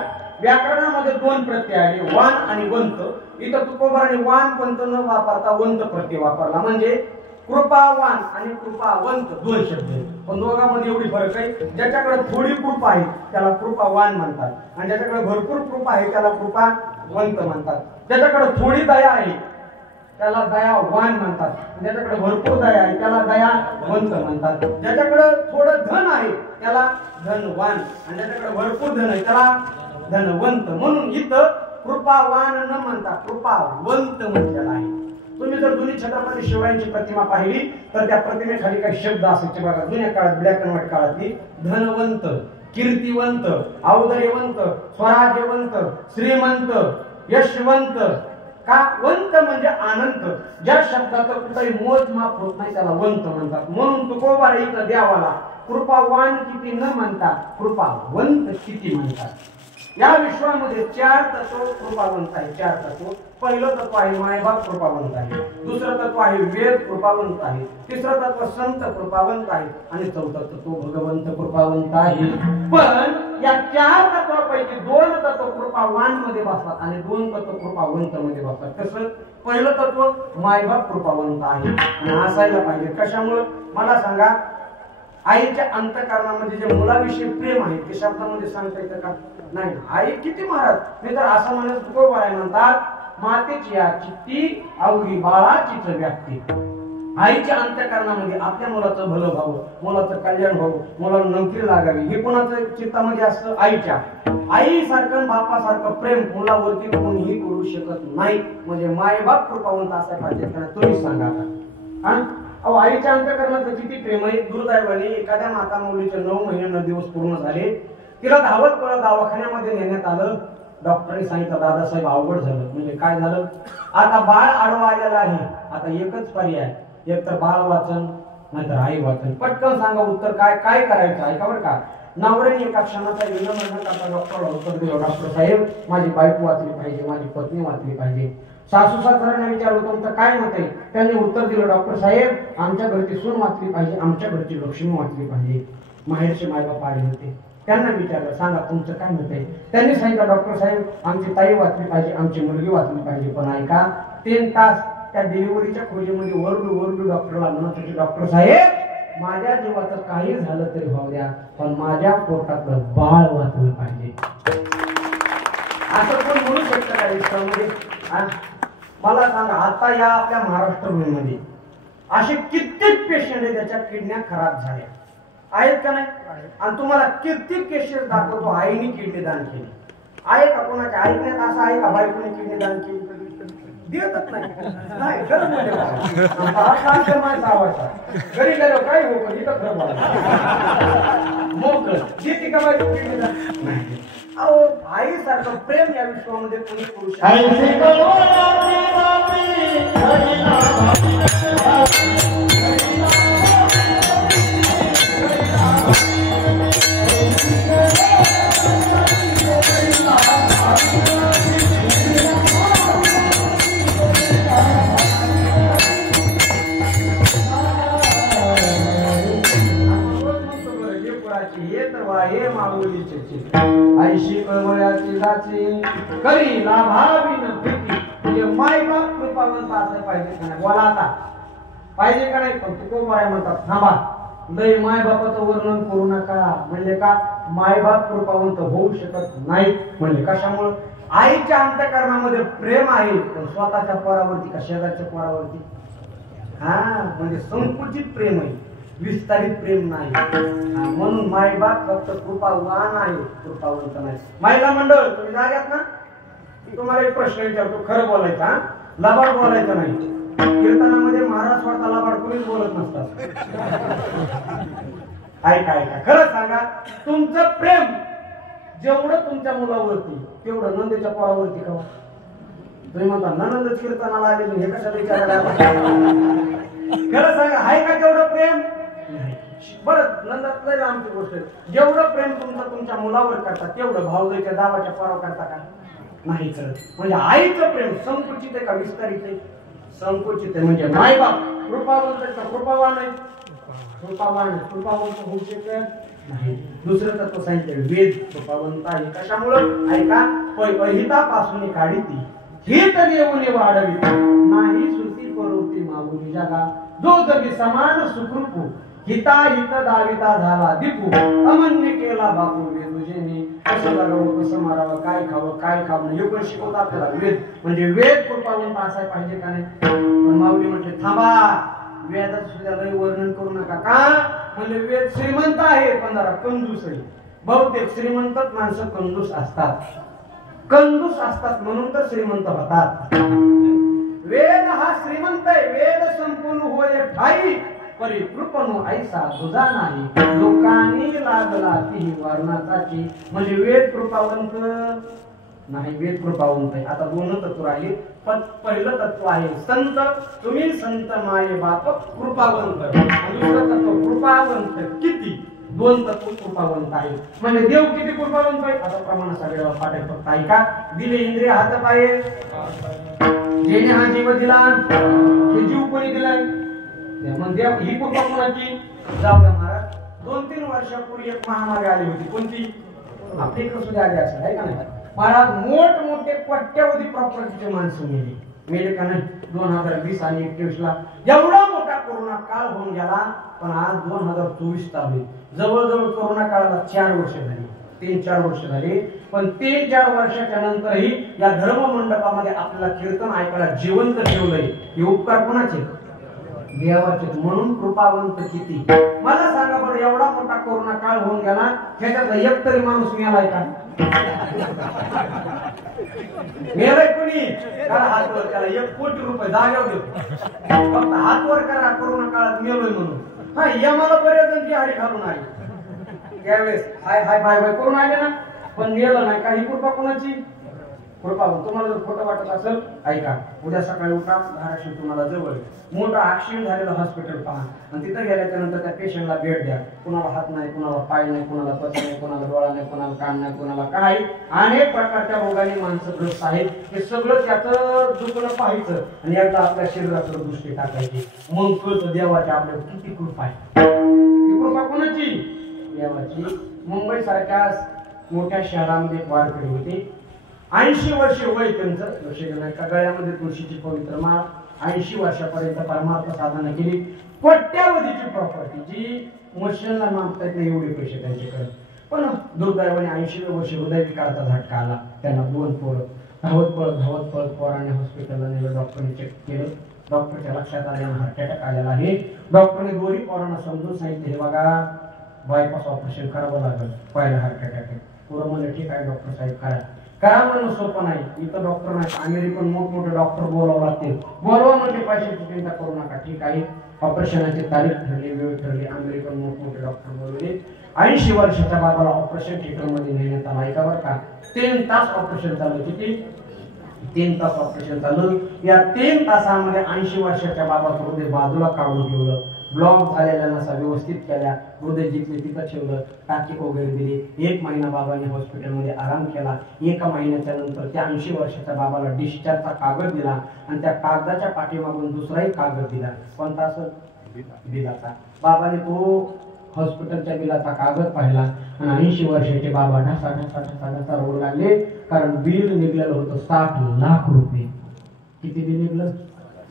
व्याकरणामध्ये 2 प्रत्यय आले, वान आणि वंत. इथं तुकोबराने वान पंत न वापरता वंत प्रत्यय वापरला. म्हणजे कृपावान आणि कृपावंत 2 शब्द आहेत. पण दोघांमध्ये एवढी फरक आहे, ज्याच्याकडे थोडी कृपा आहे त्याला कृपावान म्हणतात, आणि ज्याच्याकडे भरपूर कृपा आहे त्याला कृपावंत म्हणतात. ज्याच्याकडे थोडी दया आहे त्याला दयावान म्हणतात, ज्याच्याकडे भरपूर दया आहे त्याला दयावंत म्हणतात. ज्याच्याकडे थोडं धन आहे त्याला धनवान, आणि ज्याच्याकडे भरपूर धन आहे त्याला धनवंत. म्हणून इथं कृपावान न म्हणता कृपावंत म्हटलेलं आहे. तुम्ही जर जुनी छत्रपती शिवरायांची प्रतिमा पाहिली तर त्या प्रतिमेखाली काही शब्द असायचे बघा. जुन्या काळात, ब्लॅक अँड व्हाईट काळातली, धनवंत, कीर्तिवंत, औदार्यवंत, स्वराज्यवंत, श्रीमंत, यशवंत, का वंत म्हणजे आनंद. ज्या शब्दाचं कुठेही मोजमाप होत नाही त्याला वंत म्हणतात. म्हणून तुकोबा इथं देवाला कृपावान किती न म्हणता कृपावंत किती म्हणतात. या विश्वामध्ये 4 तत्व कृपावंत आहे. 4 तत्व. पहिलं तत्व आहे मायबाप कृपावंत आहे. दुसरं तत्व आहे वेद कृपावंत आहे. तिसरं तत्व संत कृपावंत आहे. आणि चौथं तत्व भगवंत कृपावंत आहे. पण या 4 तत्वापैकी 2 तत्व कृपावान मध्ये बसतात आणि 2 तत्व कृपावंत मध्ये बसतात. कसं? पहिलं तत्व मायबाप कृपावंत आहे आणि असायला पाहिजे. कशामुळे मला सांगा, आईच्या अंतःकरणामध्ये जे मुलाविषयी प्रेम आहे ते शब्दामध्ये सांगता येतं का? नाही. आई किती महाराज, मी तर असं म्हणत तुकोबाराय म्हणतात, मातेची या चित्ती आवडी बाळाचीच व्याप्ती. आईच्या अंतःकरणामध्ये आपल्या मुलाचं भलं व्हावं, मुलाचं कल्याण व्हावं, मुलाला नोकरी लागावी हे कोणाचं चित्तामध्ये असतं? आईच्या. आईसारखं बापासारखं प्रेम मुलावरती कोणीही करू शकत नाही. म्हणजे मायबाप कृपावंत असायला पाहिजे का? तुम्ही सांगा आता. अहो, आईच्या अंतःकरणाचं किती प्रेम आहे. दुर्दैवाने एखाद्या माता मुलीचे 9 महिने 9 दिवस पूर्ण झाले, तिला धावत पळत दवाखान्यामध्ये नेण्यात आलं. डॉक्टरने सांगितलं दादासाहेब अवघड झालं. म्हणजे काय झालं? आता बाळ आडवं आलेलं आहे. आता एकच पर्याय, एक तर बाळ वाचन नाहीतर आई वाचन. पटकन सांगा उत्तर काय काय करायचं? ऐका बरं का. नवऱ्याने एका क्षणाचा विलंब करता डॉक्टरला उत्तर दिलं, डॉक्टर साहेब माझी बायको वाचली पाहिजे, माझी पत्नी वाचली पाहिजे. सासू सासऱ्यांना विचारलं तुमचं काय मत आहे? त्यांनी उत्तर दिलं, डॉक्टर साहेब आमच्या घरची सून वाचली पाहिजे, आमच्या घरची लक्ष्मी वाचली पाहिजे. माहेरचे मायबाप आले होते, त्यांना विचारलं सांगा तुमचं काय मत आहे? त्यांनी सांगितलं डॉक्टर साहेब आमची ताई वाचली पाहिजे, आमची मुलगी वाचली पाहिजे. पण ऐका, 3 तास त्या डिलिव्हरीच्या खोलीमध्ये ओरडू डॉक्टरला म्हणत होते, डॉक्टर साहेब माझ्या जीवाचं काही झालं तरी होऊ द्या, पण माझ्या पोटातलं बाळ वाचलं पाहिजे. असं कोण म्हणू शकतं का विश्वामध्ये? मला सांगा, आता या आपल्या महाराष्ट्रामध्ये असे कित्येक पेशंट आहे ज्याच्या किडन्या खराब झाल्या आहेत का नाही? आणि तुम्हाला कित्येक केसेस दाखवतो आईने किडनी दान केली आहे का? कोणाच्या ऐकण्यात असं आहे का बायकोने किडनी दान केली? देतच नाही. खरं म्हणजे घरी गेलो काय हो इथं खरं मोकळं देते का बायको किडनी दान? नाही. अहो, आईसारखं प्रेम या विश्वामध्ये कोणी करू शकत. हे माऊलीचे ऐशी कळवळ्याची जाची करी लाभावी न प्रीती. म्हणजे मायबाप कृपावंत असं पाहिजे का नाही? बोला आता, पाहिजे का नाही? पण तुकोबाराय म्हणतात थांबा, लय मायबापाचं वर्णन करू नका. म्हणजे का? मायबाप कृपावंत होऊ शकत नाही. म्हणजे कशामुळे? आईच्या अंतःकरणामध्ये प्रेम आहे, पण स्वतःच्या पोरावरती का शेजारच्या पोरावरती? म्हणजे संकुचित प्रेम आहे, विस्तारित प्रेम नाही. म्हणून मायबाप फक्त कृपावान आहे, कृपावंत नाही. महिला मंडळ तुम्ही जाग्यात ना? तुम्हाला एक प्रश्न विचारतो, खरं बोलायचं, लबाड बोलायचं नाही. कीर्तनामध्ये महाराज स्वतः लबाड कोणीच बोलत नसतात. ऐका, खरं सांगा, तुमचं प्रेम जेवढं तुमच्या मुलावरती तेवढं नंदेच्या पोरावरती का? तुम्ही म्हणता नंद कीर्तनाला आलेली हे कशाला विचारायला? खरं सांगा, आहे का तेवढं प्रेम? बरं, नंदात लय आमची गोष्ट, जेवढं प्रेम तुमचं तुमच्या मुलावर करता तेवढं भाऊजाईच्या दावाच्या पोरावर करता का? नाही करत. म्हणजे आईचं प्रेम संकुचित आहे का विस्तारित आहे? संकुचित आहे. म्हणजे मायबाप कृपावंत का कृपावान आहे? कृपावंत होऊ शकत नाही. दुसरं तत्व सांगितलं वेद कृपावंत आहे. कशामुळं? ऐका, अहितापासून काढिती ही तर येऊन वाढवी नाही सुती परोती माऊली जगा जो जगी समान सुकृपू हिता हित दाविता झाला दीपू अमन्य केला बापू वेदुजेने. कसं जगावं, कसं मारावं, काय खावं, काय खावं हे पण शिकवतात आपल्याला वेद. म्हणजे वेद कृपावंत असायला पाहिजे का नाही? पण माऊली म्हटले थांबा, वेदात सुद्धा लय वर्णन करू नका. का? म्हणजे वेद श्रीमंत आहे पण जरा कंजूस आहे. बहुतेक श्रीमंत माणसं कंजूस असतात. म्हणून तर श्रीमंत होतात. वेद हा श्रीमंत आहे. वेद संपूर्ण होय ठाई परिकृपणो ऐसा तुझा नाही लोकांनी लागला ती वर्णाचाची. म्हणजे वेद कृपावंत नाही, वेद कृपावंत आहे. आता 2 तत्व राहिले. पहिलं तत्व आहे संत. तुम्ही संत माये बाप कृपावंत. आणि दुसरं तत्व कृपावंत किती. दोन तत्व कृपावंत आहे. म्हणजे देव किती कृपावंत आहे आता प्रमाणासाठी पाठ आहे. फक्त ऐका. दिले इंद्रिय हात पाय, जेणे हा जीव दिला हे जीव कोणी दिलाय. मग देव ही कृपा कोणाची. जाऊ द्या महाराज. 2-3 वर्षापूर्वी एक महामारी आली होती. कोणती. आपल्या इकडे सुद्धा आली असेल आहे का नाही. महाराज मोठमोठे कोट्यावधी प्रॉपर्टीचे माणसं मेले का नाही. 2020 आणि 21 ला एवढा मोठा कोरोना काळ होऊन गेला. पण आज 2024 चालू आहे. जवळजवळ कोरोना काळाला 4 वर्ष झाली. 3-4 वर्ष झाली. पण 3-4 वर्षाच्या नंतरही या धर्म मंडपामध्ये आपल्याला कीर्तन ऐकायला जिवंत ठेवलंय. हे उपकार कोणाचे. देवाचे. म्हणून कृपावंत किती. मला सांगा बरं एवढा मोठा कोरोना काळ होऊन गेला ह्याच्यात एक तरी माणूस मेलाय का. मेलाय कोणी. हात वर करा. 1 कोटी रुपये जाग्यावर देतो. फक्त हात वर करा कोरोना काळात मेलोय म्हणून. हा या मला बऱ्याच जण हारी घालून आली त्यावेळेस हाय हाय बाय बाय करून आले ना. पण मेलं नाही. काही कृपा कोणाची. कृपा. तुम्हाला जर खोटं वाटत असेल ऐका. उद्या सकाळी उठा. धाराशिव तुम्हाला जवळ. मोठं ऍक्सिडेंट झालेलं हॉस्पिटल पहा आणि तिथं गेल्याच्या नंतर त्या पेशंटला भेट द्या. कुणाला हात नाही, कुणाला पाय नाही, कुणाला त्वचा नाही, कुणाला डोळा नाही, कुणाला कान नाही, कुणाला काय. अनेक प्रकारच्या रोगाने माणसं ग्रस्त आहेत. हे सगळं त्याचं दुखणं पाहायचं आणि एकदा आपल्या शरीराकडे दृष्टी टाकायची. मग कळतं देवाची आपल्याला किती कृपा आहे. ही कृपा कोणाची. देवाची. मुंबई सारख्या मोठ्या शहरामध्ये एक वारकरी होते. 80 वर्ष वय त्यांचं. लक्ष नाही का. गळ्यामध्ये तुळशीची पवित्र माळ. 80 वर्षापर्यंत परमार्थ साधना केली. कोट्यावधीची प्रॉपर्टी जी मशीनला मागता येत नाही एवढे पैसे त्यांच्याकडे. पण दुर्दैवाने 80व्या वर्षी हृदयविकाराचा झटका आला. त्यांना 2 पोरं. धावत पळत पोराने हॉस्पिटलला नेलं. डॉक्टरने चेक केलं. डॉक्टरच्या लक्षात आल्यानं हार्ट अटॅक आलेला आहे. डॉक्टरने दोन्ही पोरांना समजून सांगितलं हे बघा बायपास ऑपरेशन करावं लागेल. पहिला हार्ट अटॅक आहे. पोरं म्हणलं ठीक आहे डॉक्टर साहेब करा म्हणणं सोपं नाही. इथं डॉक्टर नाही. अमेरिकन मोठमोठे डॉक्टर बोलावं लागतील. बोलवा म्हणजे पैशाची चिंता करू नका. ठीक आहे. ऑपरेशनाची तारीख ठरली, वेळ ठरली. अमेरिकन मोठमोठे डॉक्टर बोलवले. 80 वर्षाच्या बाबाला ऑपरेशन थिएटर मध्ये नेण्यात आला. ऐका बरं का. 3 तास ऑपरेशन चालू. किती. 3 तास ऑपरेशन चालू. या 3 तासामध्ये 80 वर्षाच्या बाबाचं हृदय बाजूला काढून ठेवलं. ब्लॉक झालेल्या नसा व्यवस्थित केल्या. हृदय जिथले तिथं ठेवलं. टाकी वगैरे दिली. 1 महिना बाबाने हॉस्पिटलमध्ये आराम केला. 1 महिन्याच्या नंतर त्या 80 वर्षाच्या बाबाला डिस्चार्जचा कागद दिला आणि त्या कागदाच्या पाठीमागून दुसराही कागद दिला. कोणता असेल. बिलाचा. बाबाने तो हॉस्पिटलच्या बिलाचा कागद पाहिला आणि 80 वर्षाचे बाबा ढासा रोड लागले. कारण बिल निघलेलं होतं 60 लाख रुपये. किती बिल निघलं.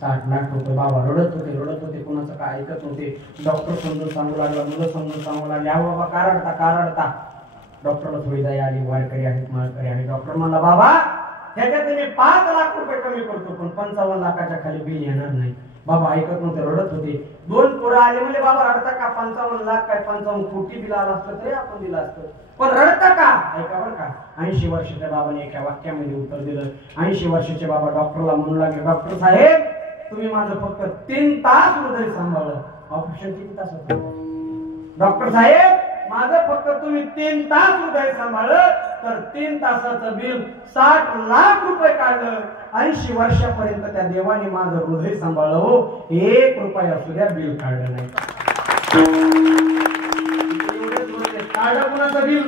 60 लाख रुपये. बाबा रडत होते. कोणाचं काय ऐकत नव्हते. डॉक्टर समजून सांगू लागला. मुलं समजून सांगू लागले. बाबा का रडता. डॉक्टरला थोडी दया आली. वारकरी आहेत, माळकरी आहेत. डॉक्टर म्हणला बाबा ह्याच्यात मी 5 लाख रुपये कमी करतो पण 55 लाखाच्या खाली बिल येणार नाही. बाबा ऐकत नव्हते. रडत होते. 2 पोरं आले म्हणजे बाबा रडता का. 55 लाख काय 55 कोटी बिल आलं असतं तरी आपण दिलं असतं. पण रडता का. ऐका बरं का. 80 वर्षाच्या बाबाने एका वाक्यामध्ये उत्तर दिलं. 80 वर्षाचे बाबा डॉक्टरला म्हणू लागले डॉक्टर साहेब तुम्ही माझं फक्त 3 तास हृदय सांभाळलं. ऑपरेशन किती तास होतं. डॉक्टर साहेब माझं फक्त तुम्ही 3 तास हृदय सांभाळलं तर 3 तासाचं बिल 60 लाख रुपये काढलं. 80 वर्षापर्यंत त्या देवाने माझं हृदय सांभाळलं. हो 1 रुपया सुद्धा बिल काढलं नाही. काढलं कुणाचं बिल.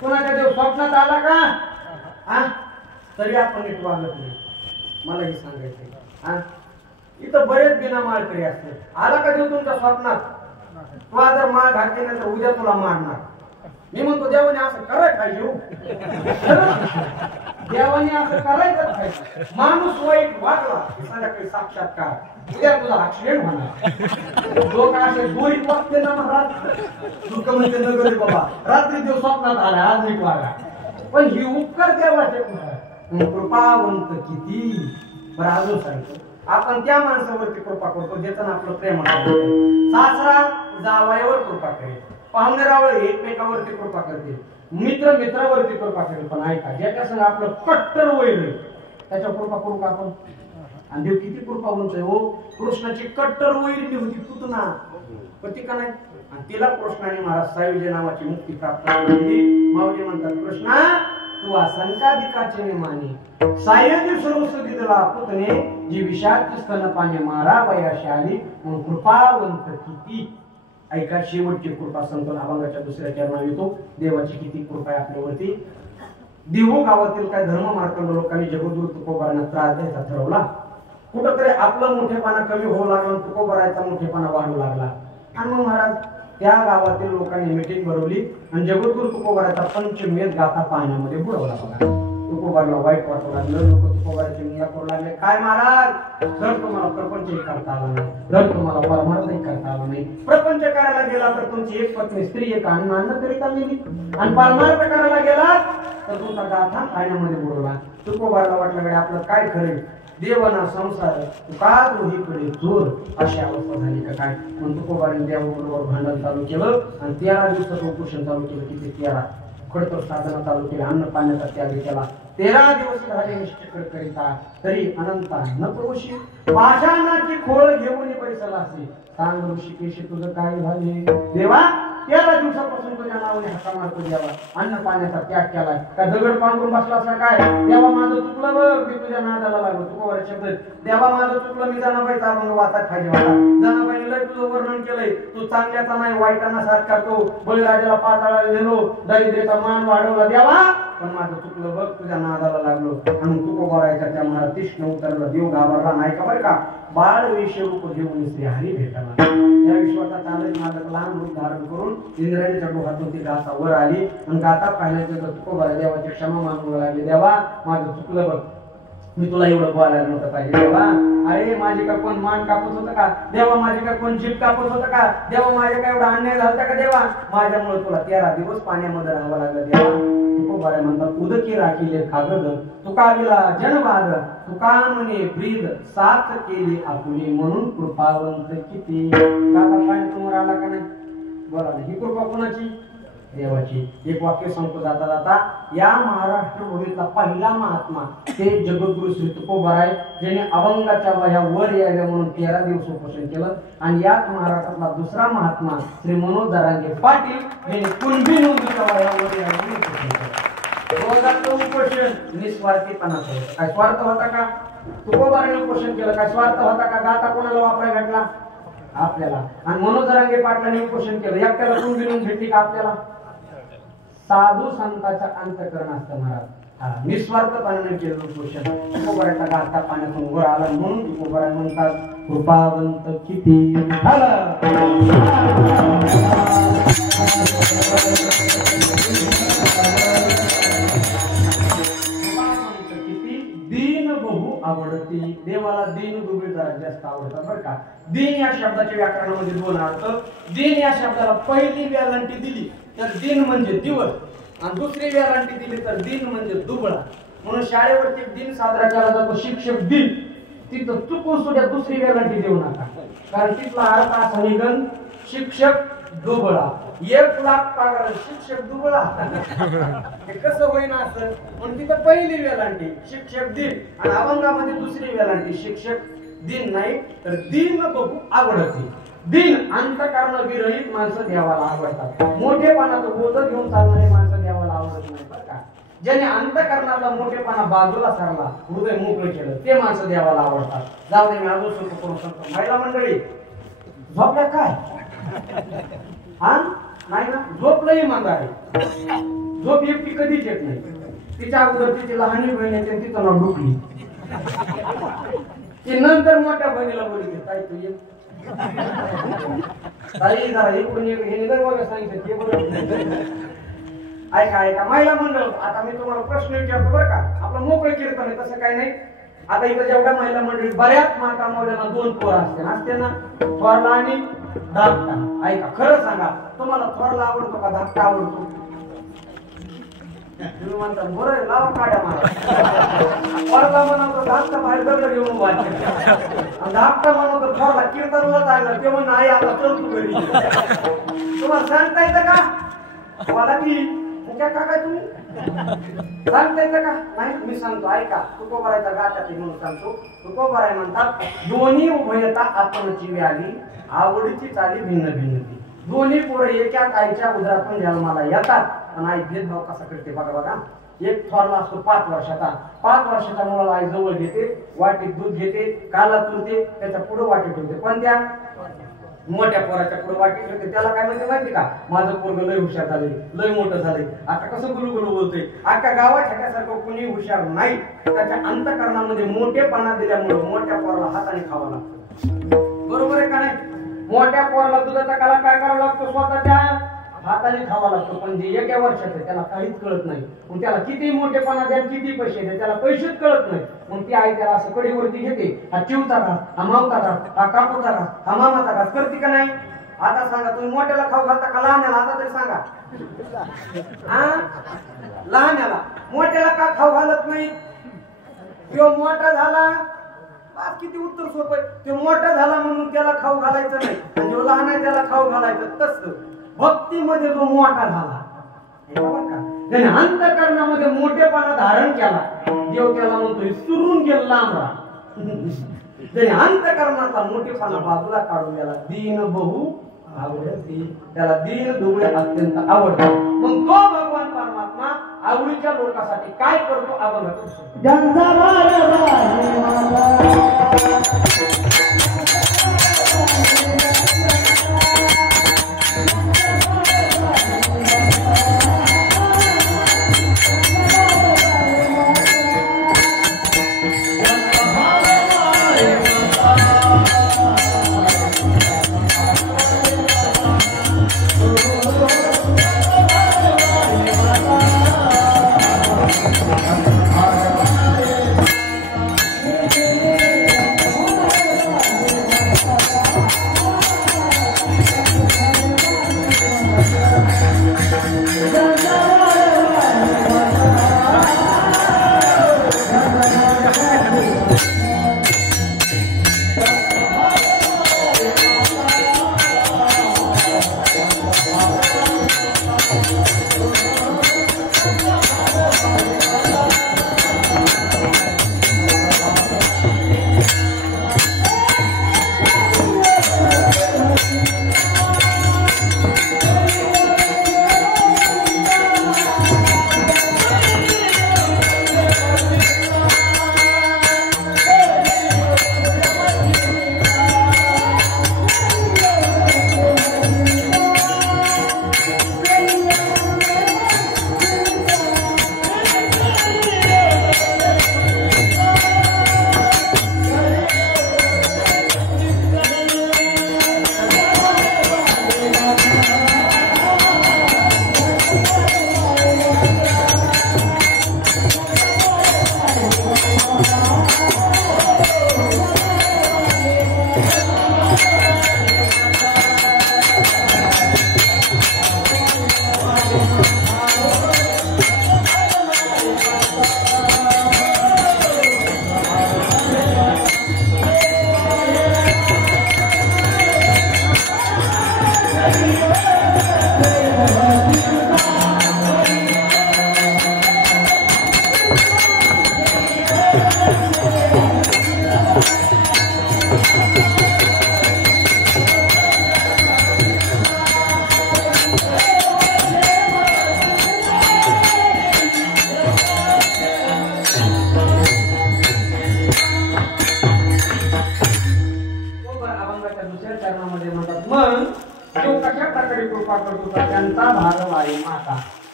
कुणाच्या देव स्वप्नात आला का. तरी आपण नीट वागत नाही. मला हे सांगायचंय. इथं बरेच बिना माळकरी असते. आला का देव तुमच्या स्वप्नात. तू जर माळ घातली नाही तर उद्या तुला मारणार. मी म्हणतो देवाने असं करायला पाहिजे. देवाने असं करायचं पाहिजे. माणूस वाईट वागला संध्याकाळी साक्षात्कार उद्या तुला ऍक्सिडेंट होणार. लोक असे गोरीत वागते ना महाराज. दुःख म्हणजे नगर बाबा रात्री देव स्वप्नात आला आज नीट वागा. पण ही उपकार देवाचे कृपावंत किती. बरं अजून सांगतो. आपण त्या माणसावरती कृपा करतो ज्याचं आपलं प्रेम आहे. सासरा जावयावर कृपा करेल. पाहुणेरावळ एकमेकावरती कृपा करतील. मित्र मित्रावरती कृपा करेल. पण ऐका ज्याच्या संग आपलं कट्टर वैर त्याच्या कृपा करू का आपण. आणि देव किती कृपावंत आहे. हो कृष्णाची कट्टर वैरी होती पुतना पती का नाही. आणि तिला कृष्णाने महाराज सायुज्य नावाची मुक्ती प्राप्त केली. माऊली म्हणतात कृष्णा तू असंकाधिकाचे निमाने सायजी सर्वस्वती दिला पुतने जी विषाची स्तनपाने मारा वयाशी आली म्हणून कृपावंत किती. ऐका शेवटची कृपा संकलन अभंगाच्या दुसऱ्या चरणावर येतो. देवाची किती कृपा आहे आपल्यावरती. देहू गावातील काही धर्म मार्तंड लोकांनी जगद्गुरु तुकोबारांना त्रास द्यायचा ठरवला. कुठंतरी आपलं मोठेपणा कमी होऊ लागला, तुकोबारायचा मोठेपणा वाढू लागला. आणि मग महाराज त्या गावातील लोकांनी मिटिंग भरवली आणि जगद्गुरु तुकोबाराचा पंचमेध गाथा पाण्यामध्ये बुडवला. बघा तुकोबारला वाईट वाटू लागलं. लोक तुकोबाराची निंदा करू लागले. काय महाराज, जर तुम्हाला प्रपंचही करता आला नाही, जर तुम्हाला परमार्थही करता आला नाही, प्रपंच करायला गेला तर तुमची एक पत्नी स्त्री एक अन्न करिता गेली आणि परमार्थ करायला गेला तर तुमचा गाथा पाण्यामध्ये बुडवला. तुकोबारला वाटलं गड्या आपलं काय खरे, देवना संसार तुका दोहीकडे जोर अशी अवस्था झाली का काय. म्हणून तुकोबाराने देवाबरोबर भांडण चालू केलं आणि 13 दिवसाचं उपोषण चालू केलं. किती 13 खडतर साधना चालू केली. अन्न पाण्याचा त्याग केला. 13 दिवस झाले निष्ठ करिता तरी अनंता न पुरुषी पाषाणाची खोळ घेऊन बैसला असे. सांग ऋषिकेश तुझं काय झाले. देवा 13 दिवसापासून तुझ्या नावाने हाका मारतो देवा. अन्न पाण्याचा त्याग केलाय. काय दगड पांघरून बसला असा काय. देवा माझं चुकलं बघ, मी तुझ्या नादाला लागलो. तुकोबार शब्द देवा माझं चुकलं, मी जनाबाईचा अभंग वाचा खाली वाटा. जनाबाईने लय तुझं वर्णन केलंय. तू चांगल्याचा नाही वाईटांना साथ करतो. बळीराजाला पाताळाला नेलो, दारिद्र्याचा मान वाढवला देवा, पण माझं चुकलं बघ, तुझ्या नादाला लागलो. आणि तुकोबारायचा त्या महाराज तीक्ष्ण उतरला. देव घाबरला नाही का बरं का. बाळ वेश रूप घेऊन श्री हरी भेटला. या विश्वाचा चालक मालक लहान रूप धारण करून इंद्रायणीच्या डोहातून ती गाथा वर आली आणि गाथा पाहिल्यानंतर तुकोबारा देवाची क्षमा मागू लागली. देवा माझं चुकलं बघ, मी तुला एवढं बोलायला नव्हतं पाहिजे देवा. अरे माझी का कोण मान कापत होतं का देवा. माझी का कोण जीभ कापत होतं का देवा. माझ्या काय एवढा अन्याय झाला का देवा. माझ्यामुळे तुला 13 दिवस पाण्यामध्ये राहावं लागलं देवा. तुकोबारा म्हणतात उदकी राखिले खागद तुकाविला जनबाद तुका म्हणे ब्रीद साथ केली आपुली म्हणून कृपावंत किती. गाथा पाण्यातून आला का नाही. बोला ही कृपा कोणाची. देवाची. एक वाक्य सांगतो जाता जाता. या महाराष्ट्र भूमीतला पहिला महात्मा ते जगद्गुरु श्री तुकोबाराय ज्याने अभंगाच्या वह्या वर याव्या म्हणून 13 दिवस उपोषण केलं. आणि याच महाराष्ट्रातला दुसरा महात्मा श्री मनोज जरांगे पाटील यांनी कुणबी नोंदीच्या वह्या वर याव्या म्हणून उपोषण केलं. रोजाचं उपोषण निस्वार्थीपणाचं होतं. काय स्वार्थ होता का. तुकोबाराने उपोषण केलं. काय स्वार्थ होता का. गाथा कोणाला वापरायला भेटला आपल्याला. आणि मनोज जरांगे पाटलांनी उपोषण केलं. एकट्याला कोण बिनून भेटली का आपल्याला. साधू संतांचा अंतकरण असतं महाराज. निस्वार्थपणाने केलं उपोषण. तुकोबाराचा गाथा पाण्यातून वर आला म्हणून तुकोबारा म्हणतात कृपावंत किती. दीन बहु आवडती. देवाला दीन दुबळी जरा जास्त आवडतात बरं का. दीन या शब्दाच्या व्याकरणामध्ये 2 अर्थ. दीन या शब्दाला पहिली व्यालांटी दिली तर दीन म्हणजे दिवस आणि दुसरी व्यालांटी दिली तर दीन म्हणजे दुबळा. म्हणून शाळेवरती दिन साजरा केला जातो शिक्षक दिन. तिथं चुकून सुद्धा दुसरी व्यालांटी देऊ नका, कारण तिथला अर्थ असा निघन शिक्षक दुबळा. 1 लाख पगार शिक्षक दुबळा. हे कसं होईना असं. म्हणून तिथं पहिली वेलांटी शिक्षक दिन आणि अभंगामध्ये दुसरी वेलांटी शिक्षक दिन नाही तर दीन बघू आवडते. दिन अंतकरण विरहित माणसं देवाला आवडतात. मोठेपणाचं बोध घेऊन चालणारी माणसं देवाला आवडत नाही बरं का. ज्याने अंतकरणाला मोठेपणा बाजूला सारला, हृदय मोकळं केलं, ते माणसं देवाला आवडतात. जाऊ दे मी अजून सुरू करू शकतो. महिला मंडळी झोपल्या काय. हा नाही ना. झोपलं इमानदार आहे. झोप एकटी कधीच येत नाही. तिच्या अगोदर तिची लहानी बहीण येते तिचं नाव डुकली. ती नंतर मोठ्या बहिणीला बोलली काय तू ये ताई जरा इकडून हे निघाल बघा सांगितलं ते बरोबर. ऐका ऐका महिला मंडळ, आता मी तुम्हाला प्रश्न विचारतो बरं का. आपलं मोकळं कीर्तन आहे तसं काही नाही. आता इथं जेवढ्या महिला मंडळी बऱ्याच माता मोठ्यांना 2 पोरं असते ना. थोरला आणि धाकटा. ऐका खरं सांगा तुम्हाला थोरला आवडतो का धाकटा आवडतो. तुम्ही म्हणता बरं लावा काड्या मला. थोरला म्हणतो धाकटा बाहेर दगड घेऊन वाचते आणि धाकटा म्हणतो थोरला कीर्तनला चाललं ते म्हणून आई आता चल तू घरी. तुम्हाला सांगता येतं का मला की मुख्या काका तुम्ही सांगता येतं का नाही. मी सांगतो ऐका. तुकोबारायचा गाथा म्हणून सांगतो. तुकोबाराय म्हणतात दोन्ही उभयता आपणची व्याली आवडीची चाली भिन्न भिन्न ती. दोन्ही पोरं एकाच आईच्या उदरातून जन्माला येतात पण आई भेदभाव कसा करते बघा बघा. एक थोरला असतो 5 वर्षाचा. 5 वर्षाच्या मुलाला आई जवळ घेते, वाटीत दूध घेते, काला तुरते, त्याच्या पुढे वाटी ठेवते. पण त्या मोठ्या पोराच्या पुढे वाटी ठेवते. त्याला काय म्हणते माहिती का? माझं पोरग लय हुशार झाले, लय मोठं झालंय. आता कसं गुलगुलू बोलतोय. अख्ख्या गावात ह्याच्यासारखं कुणी हुशार नाही. त्याच्या अंतःकरणामध्ये मोठेपणा दिल्यामुळे मोठ्या पोराला हाताने खावा लागतो. बरोबर आहे का नाही? मोठ्या पोराला दुधाचा काला काय करावा लागतो? स्वतःच्या हाताने खावा लागतो. पण जे 1 वर्षाचं आहे त्याला काहीच कळत नाही. मग त्याला किती मोठेपणा द्या, किती पैसे द्या, त्याला पैसेच कळत नाही. मग ती आई त्याला असं कडीवरती घेते. हा चिवचा का, हा मावता का, हा कापूचा का, हा मामाचा का, करते का नाही? आता सांगा, तुम्ही मोठ्याला खाऊ घालता का लहान्याला? आता तरी सांगा. हा, लहान्याला. मोठ्याला का खाऊ घालत नाही? किंवा मोठा झाला, किती उत्तर सोपं आहे. तो मोठा झाला म्हणून त्याला खाऊ घालायचं नाही, जो लहान आहे त्याला खाऊ घालायचं. तसं भक्तीमध्ये जो मोठा झाला, त्याने अंतःकरणामध्ये मोठेपणा धारण केला. देव त्याला म्हणतोय सुरून गेला लांबरा. त्याने अंतःकरणाचा मोठेपणा बाजूला काढून गेला. दीन बहु आवडती, त्याला दीन दुबळे अत्यंत आवडतात. मग तो भगवान परमात्मा आवडीच्या लोकांसाठी काय करतो? आपण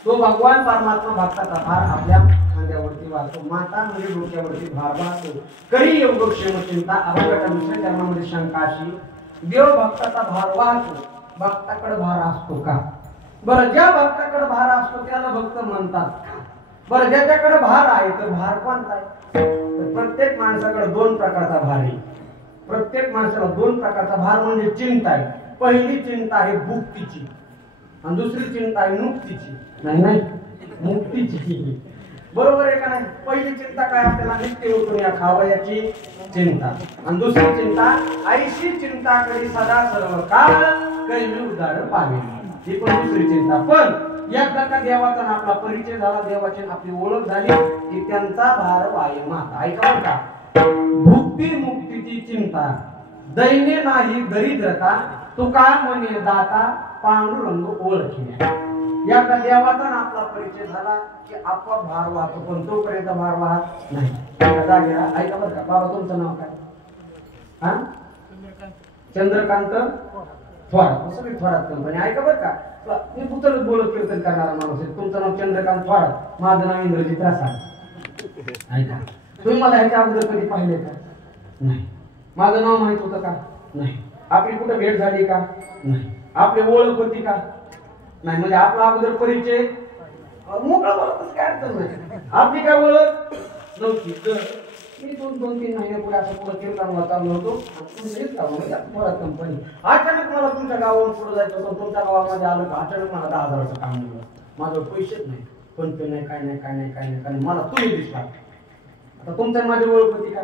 तो भगवान परमात्मा भक्ताचा भार आपल्या खांद्यावरती वाहतो. माता म्हणजे डोक्यावरती भार वाहतो. करी योग क्षेम चिंता. अभंगाच्या दुसऱ्या चरणामध्ये शंकाशी देव भक्ताचा भार वाहतो. भक्ताकडे भार असतो का? बरं, ज्या भक्ताकडे भार असतो त्याला भक्त म्हणतात का? बरं, ज्याच्याकडे भार आहे तर भार कोणता आहे? प्रत्येक माणसाकडे 2 प्रकारचा भार आहे. प्रत्येक माणसाला 2 प्रकारचा भार म्हणजे चिंता आहे. पहिली चिंता आहे भुक्तीची आणि दुसरी चिंता आहे मुक्तीची. नाही, मुक्तीची. बरोबर आहे का नाही? पहिली चिंता काय? आपल्याला नित्य उठून या खावयाची चिंता. आणि दुसरी चिंता आईशी चिंता करी सदा सर्व काळ कैली उदार पावे. ही पण दुसरी चिंता. पण एकदा का देवाचा आपला परिचय झाला, देवाची आपली ओळख झाली की त्यांचा भार वाये माता. ऐका का? भुक्ती मुक्तीची चिंता दैन्य नाही दरिद्रता, तुका म्हणे दाता पांडुरंग ओळखिण्या. या देवाचा आपला परिचय झाला की आपोआप भार वाहतो, पण तोपर्यंत भार वाहत नाही. ऐका बरं का बाबा, तुमचं नाव काय? हा, चंद्रकांत थोरात. सगळी थोरात कंपनी. ऐका बरं का, मी पुतळच बोलत कीर्तन करणारा माणूस आहे. तुमचं नाव चंद्रकांत थोरात, माझं नाव इंद्रजित रासाळ. ऐका, तुम्ही मला ह्याच्या अगोदर कधी पाहिले का? नाही. माझं नाव माहित होतं का? नाही. आपली कुठे भेट झाली का? नाही. आपली ओळख होती का? नाही. म्हणजे आपला अगोदर परिचय मोकळा बोलतच काय अर्थ नाही. आपली काय ओळख नव्हती. तर मी 2-3 महिने पुढे असं पुढे कीर्तन चालू होतो. कंपनी अचानक मला तुमच्या गावावरून पुढे जायचं होतं. तुमच्या गावामध्ये आलं का अचानक मला 10,000चं काम मिळलं. माझं पैसेच नाही, फोन पे नाही, काय नाही, काय नाही, काय नाही. कारण मला तुम्ही दिसला. आता तुमच्या माझी ओळख होती का?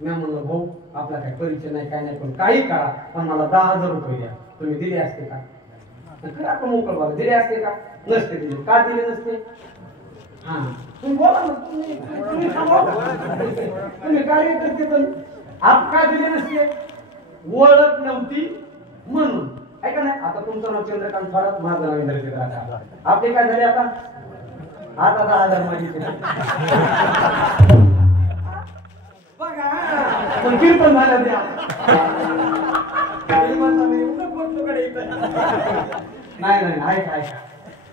मी म्हणलं भाऊ आपला काय परिचय नाही, काय नाही, पण काही करा, पण मला 10,000 रुपये द्या. तुम्ही दिले असते का? आपण मोकळ बघा, दिले असते का? नसते दिले. का दिले नसते? हा, तुम्ही बोला ना. तुम्ही कार्य करते, पण आप का दिले नसते? ओळख नव्हती म्हणून. ऐका नाही, आता तुमचं नाव चंद्रकांत थोरात, माझं नाव इंद्रजित रासाळ. आपले काय झाले आता? आता 10,000 मागितले. बघा, पण कीर्तन झालं द्या. नाही नाही, ऐका ऐका,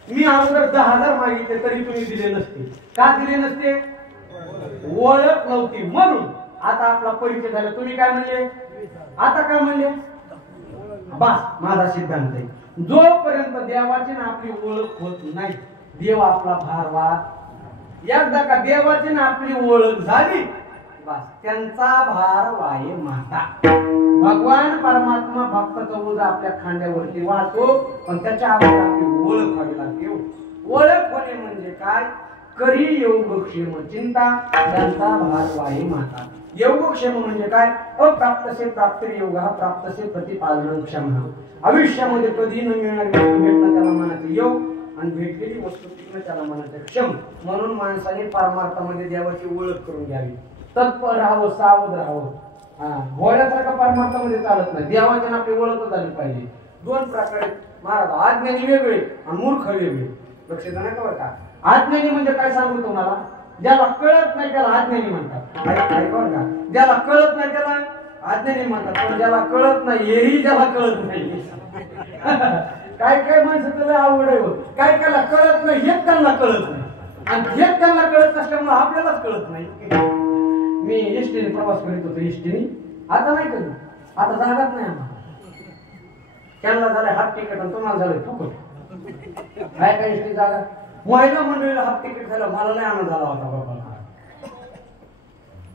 मी अगोदर 10,000 मागितले तरी तुम्ही दिले नसते. का दिले नसते? ओळख नव्हती म्हणून. आता आपला परिचय झाला, तुम्ही काय म्हणले? आता काय म्हणले? बस, माझा सिद्धांत आहे, जोपर्यंत देवाची ना आपली ओळख होत नाही, देव आपला भार वाहत. एकदा का देवाची ना आपली ओळख झाली, बस त्यांचा भार वाहे माता. भगवान परमात्मा भक्ताचा ओझ आपल्या खांद्यावरती वाहतो, पण त्याच्या अगोदर आपली ओळख व्हावी लागते. ओळख होणे म्हणजे काय? करी योगक्षेम चिंता, त्यांचा भार वाहे माता. योगक्षेम म्हणजे काय? अप्राप्तसे प्राप्ती योग, प्राप्तसे प्रतिपालन क्षम. आयुष्यामध्ये कधी न मिळणारी वस्तू भेटणं त्याला म्हणायचं योग, आणि भेटलेली वस्तू टिकणं त्याला म्हणायचं क्षम. म्हणून माणसाने परमार्थामध्ये देवाची ओळख करून घ्यावी. तत्पर राहावं, सावध राहावं. घोड्यासारखा परमार्थामध्ये चालत नाही, देवाची आपली ओळख झाली पाहिजे. 2 प्रकारे महाराज, अज्ञानी वेगळे आणि मूर्ख वेगळे. लक्ष देणार का बरं का? अज्ञानी म्हणजे काय सांगू तुम्हाला? ज्याला कळत नाही त्याला अज्ञानी म्हणतात. बरं का? ज्याला कळत नाही त्याला अज्ञानी म्हणतात, पण ज्याला कळत नाही हेही ज्याला कळत नाही. काय काय माणसं त्याला आवड आहे, काय कायला कळत नाही हेच त्यांना कळत नाही, आणि हेच त्यांना कळत नसल्यामुळे आपल्यालाच कळत नाही. मी एसटीने प्रवास करीत होतो, एसटीने. आता नाही कधी, आता जागाच नाही आम्हाला. त्यांना झालंय हाफ तिकीट आणि तुम्हाला झालंय फुकट. काय काय एसटी जागा? महिला मंडळीला हाफ तिकीट झालं, मला नाही आनंद झाला होता बाबा.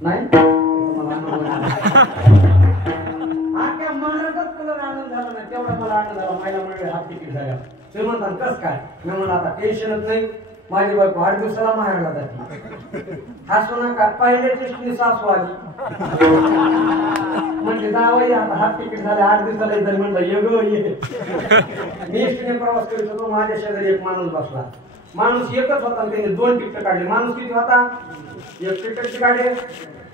नाही आख्या महाराजात तुला आनंद झाला नाही, तेवढा मला आनंद झाला महिला मंडळी हाफ तिकीट झाल्या. ते म्हणतात कस काय? मी म्हणून आता टेन्शनच नाही, माझी बायको 8 दिवसाला माहेरला जाते. हसू नका, पहिल्या टेस्टनी सासू आली म्हणजे जावई आता हाफ तिकीट झाले, 8 दिवसाला येत म्हणलं ये गो ये. मी एसटीने प्रवास करीत होतो, माझ्या शेजारी एक माणूस बसला. माणूस एकच होता, त्याने 2 तिकीट काढले. माणूस किती होता? 1 तिकीटची काढले.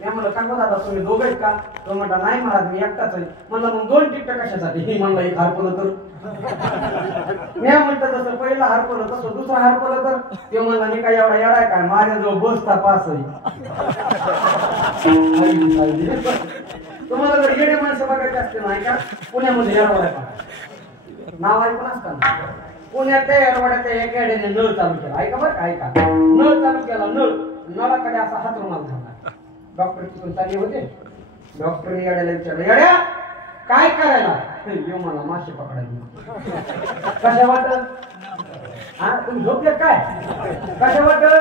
मी म्हणलं सांगत आता तुम्ही दोघं आहेत का? तो म्हणता नाही महाराज मी एकटाच आहे. म्हणलं मग 2 तिकीट कशासाठी? ही म्हणला एक हरपलं तर. मी म्हणतं तसं पहिलं हरपलं तसं दुसरं हरपलं तर. ते म्हणला मी काय एवढा येडा आहे काय? माझ्याजवळ बसचा पास आहे. तुम्हाला जर येडे माणसं बघायचे असते नाही का, पुण्यामध्ये येरवाड्या पहा, नाव ऐकून असतं ना. पुण्यात त्या येरवाड्याच्या एका येड्याने नळ चालू केला. ऐका बरं का, ऐका. नळ चालू केला, नळाकडे असा हात रुमाल झाला. डॉक्टर तिथून चालले होते. डॉक्टरने येड्याला विचारलं, येड्या काय करायला? येऊ मला मासे पकडायला. कशा वाटत? हा तुम्ही झोपले काय? कशा वाटत?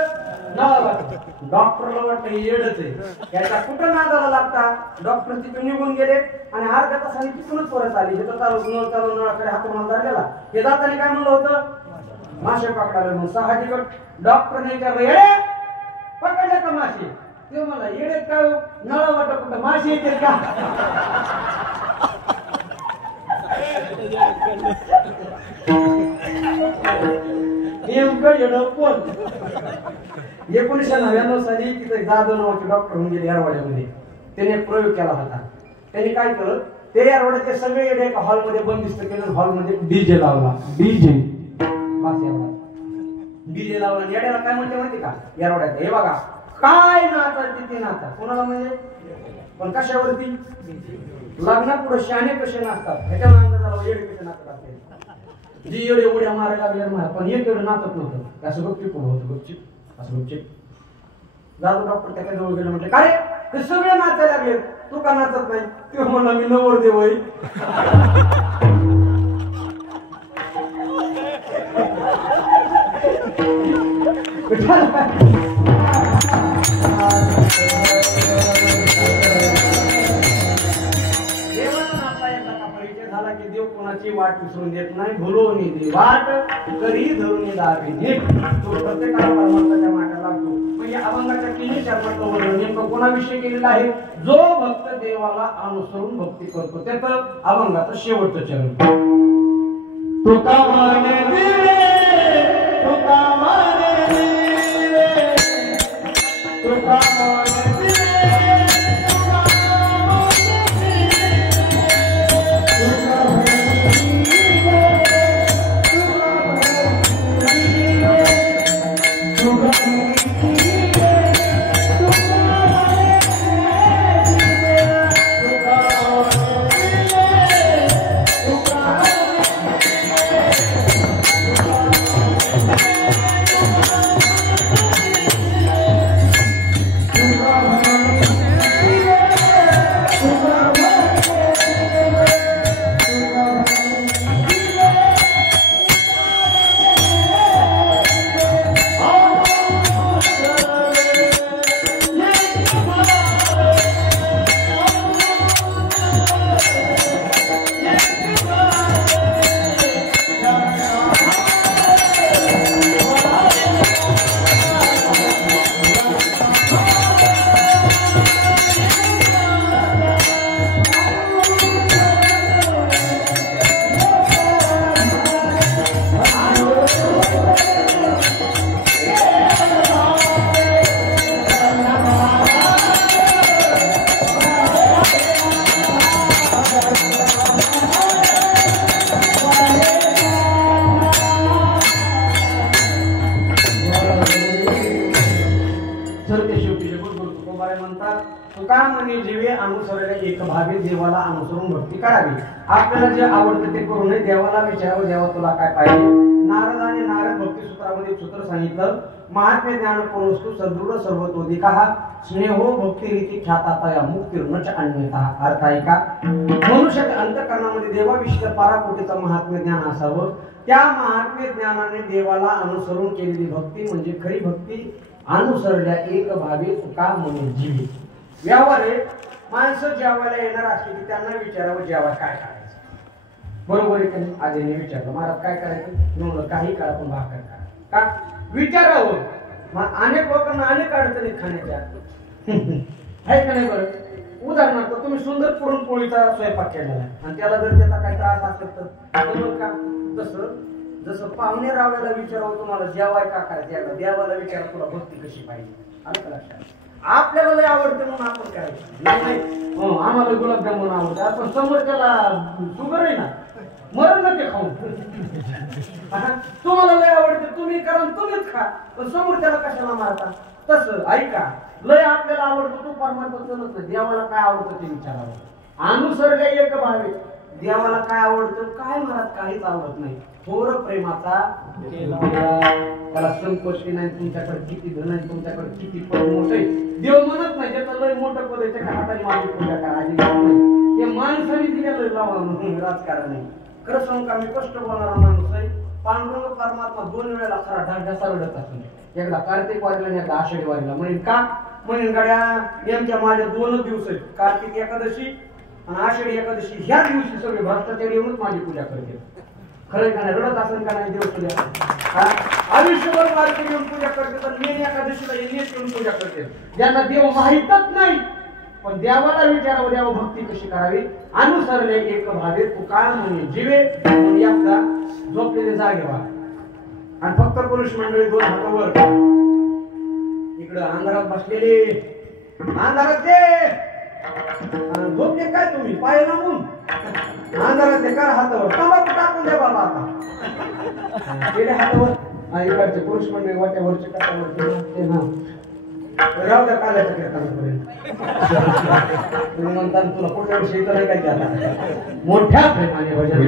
डॉक्टरला वाटतं येडच आहे, त्याच्या कुठं नादाला लागता. डॉक्टर तिथून निघून गेले आणि अर्ध्या तासाने तिथूनच परत आली. हे चालू नळाकडे हात रुमाल धरलेला. हे जाताना काय म्हणलं होतं? मासे पकडायला. मग साहजिकच डॉक्टरने विचारलं, येडे पकडले का मासे? ते मला येडे काय नळा वाटत कुठं मासे येतील का? नेमकं येणं कोण? 1999 साली तिथे जाधव नावाचे डॉक्टर होऊन गेले येरवाड्यामध्ये. त्याने एक प्रयोग केला होता. त्यांनी काय केलं, ते एवढे सगळे येडे एका हॉलमध्ये बंदिस्त केलं, हॉलमध्ये डीजे लावला. डीजे डीजे लावला. येड्याला काय म्हणते माहिती का एवढ्यात, हे बघा काय नाचा तिथे नाचा. कोणाला म्हणजे पण कशावरती? लग्नापुढे शाणे कसे नाचतात ह्याच्या नाचाला येडे कसे नाचत असते. जी एवढे उड्या मारायला लागले मला, पण एक एवढं नाचत नव्हतं. असं गपचिप होतं, गपचिप असं गपचिप. जाधव डॉक्टर त्याच्या जवळ गेलं, म्हटलं काय ते सगळे नाचायला लागले, तू का नाचत नाही? ते म्हणला मी नवर देव आहे. झाला की देव कोणाची वाट विसरून देत नाही. भुलवणी दे वाट करी धरून दाबी नीट. तो प्रत्येकाला परमार्थाच्या मार्गाला लागतो. म्हणजे अभंगाच्या 3 चरणाचं वर्णन नेमकं कोणाविषयी केलेलं आहे? जो भक्त देवाला अनुसरून भक्ती करतो. त्याचं अभंगाचं शेवटचं चरण. तुका माने दिवे, तुका माने दिवे, तुका माने देवाला अनुसरून भक्ती करावी. आपल्याला जे आवडतं ते करू नये. देवाला विचारावं, देवा तुला काय पाहिजे. नारदाने नारद भक्ती सूत्रामध्ये एक सूत्र सांगितलं. महात्म्य ज्ञान वस्तू सदृढ सर्वतोधिका स्नेहो भक्ती रीती ख्यातातया मुक्तिर्नच अन्यथा. अर्थ आहे का? मनुष्याच्या अंतःकरणामध्ये देवाविषयी पराकोटीचं महात्म्य ज्ञान असावं. त्या महात्म्य ज्ञानाने देवाला अनुसरून केलेली भक्ती म्हणजे खरी भक्ती. अनुसरल्या एक भावी तुका म्हणे जीवी. व्यवहारिक माणसं जेवायला येणार असली की त्यांना विचारावं जेवा काय करायचं. बरोबर आहे त्यांनी आजीने विचारलं महाराज काय करायचं. म्हणलं काही काळ आपण भाकर करा. का विचारावं. अनेक लोकांना अनेक अडचणी खाण्याच्या आहे का नाही. बरं उदाहरणार्थ तुम्ही सुंदर पुरणपोळीचा स्वयंपाक केलेला आहे आणि त्याला जर त्याचा काही त्रास असेल तर का तसं जसं पाहुणे रावल्याला विचारावं तुम्हाला जेवाय का करायचं. देवाला विचारा तुला भक्ती कशी पाहिजे. आलं का लक्षात? आपल्याला लय आवडते म्हणून आपण करायचं नाही. आम्हाला गुलाबजामुन आवडते. आपण समोर त्याला शुगर आहे ना मरण ना ते खाऊन. तुम्हाला लय आवडते तुम्ही करा तुम्हीच खा. पण समोर त्याला कशाला मारता. तसं ऐका लय आपल्याला आवडतं तू परमार्थ चलत नाही. देवाला काय आवडतं ते विचारावं. अनुसरले एक भावे. देवाला काय आवडतं काय मला काहीच आवडत नाही. थोर प्रेमाचा त्याला संकोच नाही. तुमच्याकडे किती धन आहे तुमच्याकडे किती पद मोठे देव म्हणत नाही. त्याचं लय मोठं पद आहे त्याच्या हाताने माझी पूजा करा अजिबात नाही. ते माणसाने दिलेलं लावून राजकारण नाही. खरं सांगू का मी कष्ट बोलणारा माणूस आहे. पांडुरंग परमात्मा 2 वेळेला खरा ढाढसा रडत असतो. एकदा कार्तिक वारीला आणि एकदा आषाढी वारीला. म्हणेन का म्हणेन गाड्या नेमक्या माझ्या 2 दिवस आहेत. कार्तिक एकादशी आणि आषाढी एकादशी ह्या दिवशी सगळे भ्रष्टाचार येऊनच माझी पूजा करते. खरं का नाही. रडत असेल का नाही देव पूजा. आयुष्यभर वारकरी येऊन पूजा करते तर मेन एकादशीला येऊन पूजा करते. ज्यांना देव माहीतच नाही पण देवाला विचारावं देवा भक्ती कशी करावी. अनुसरले एक भावे तुका म्हणे जीवे. एकदा झोपलेले जागे व्हा आणि फक्त पुरुष मंडळी 2 हातावर इकडं अंधारात बसलेले. अंधारात ते झोपले काय तुम्ही पाय लावून अंधारात ते कर हातावर तंबाखू टाकून द्या बाबा आता गेले हातावर इकडचे पुरुष मंडळी वाट्यावरचे कटावरचे ना राहू द्या काल्याच्या कीर्तनापर्यंत तुम्ही म्हणता तुला पुढच्या विषयी तर नाही काय आता मोठ्या प्रेमाने भजन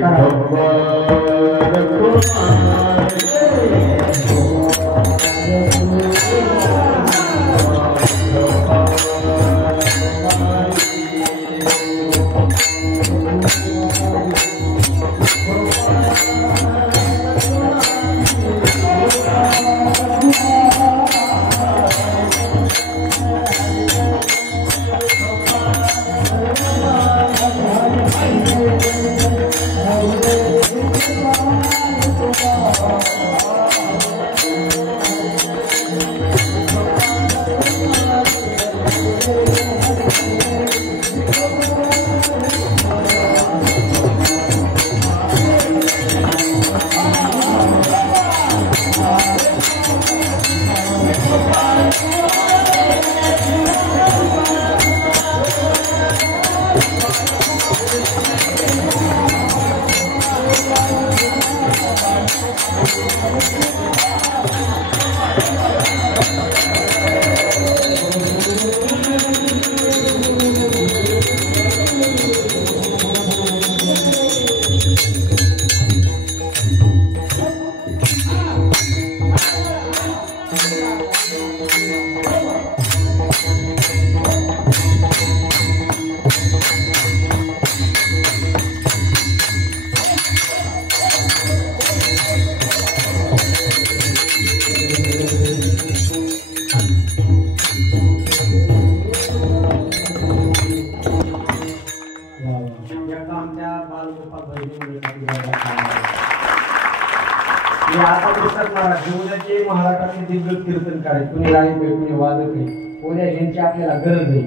महाराष्ट्रातील दिग्गज कीर्तनकार कोणी गायक आहे कोणी वादक आहे कोणी यांची आपल्याला गरज आहे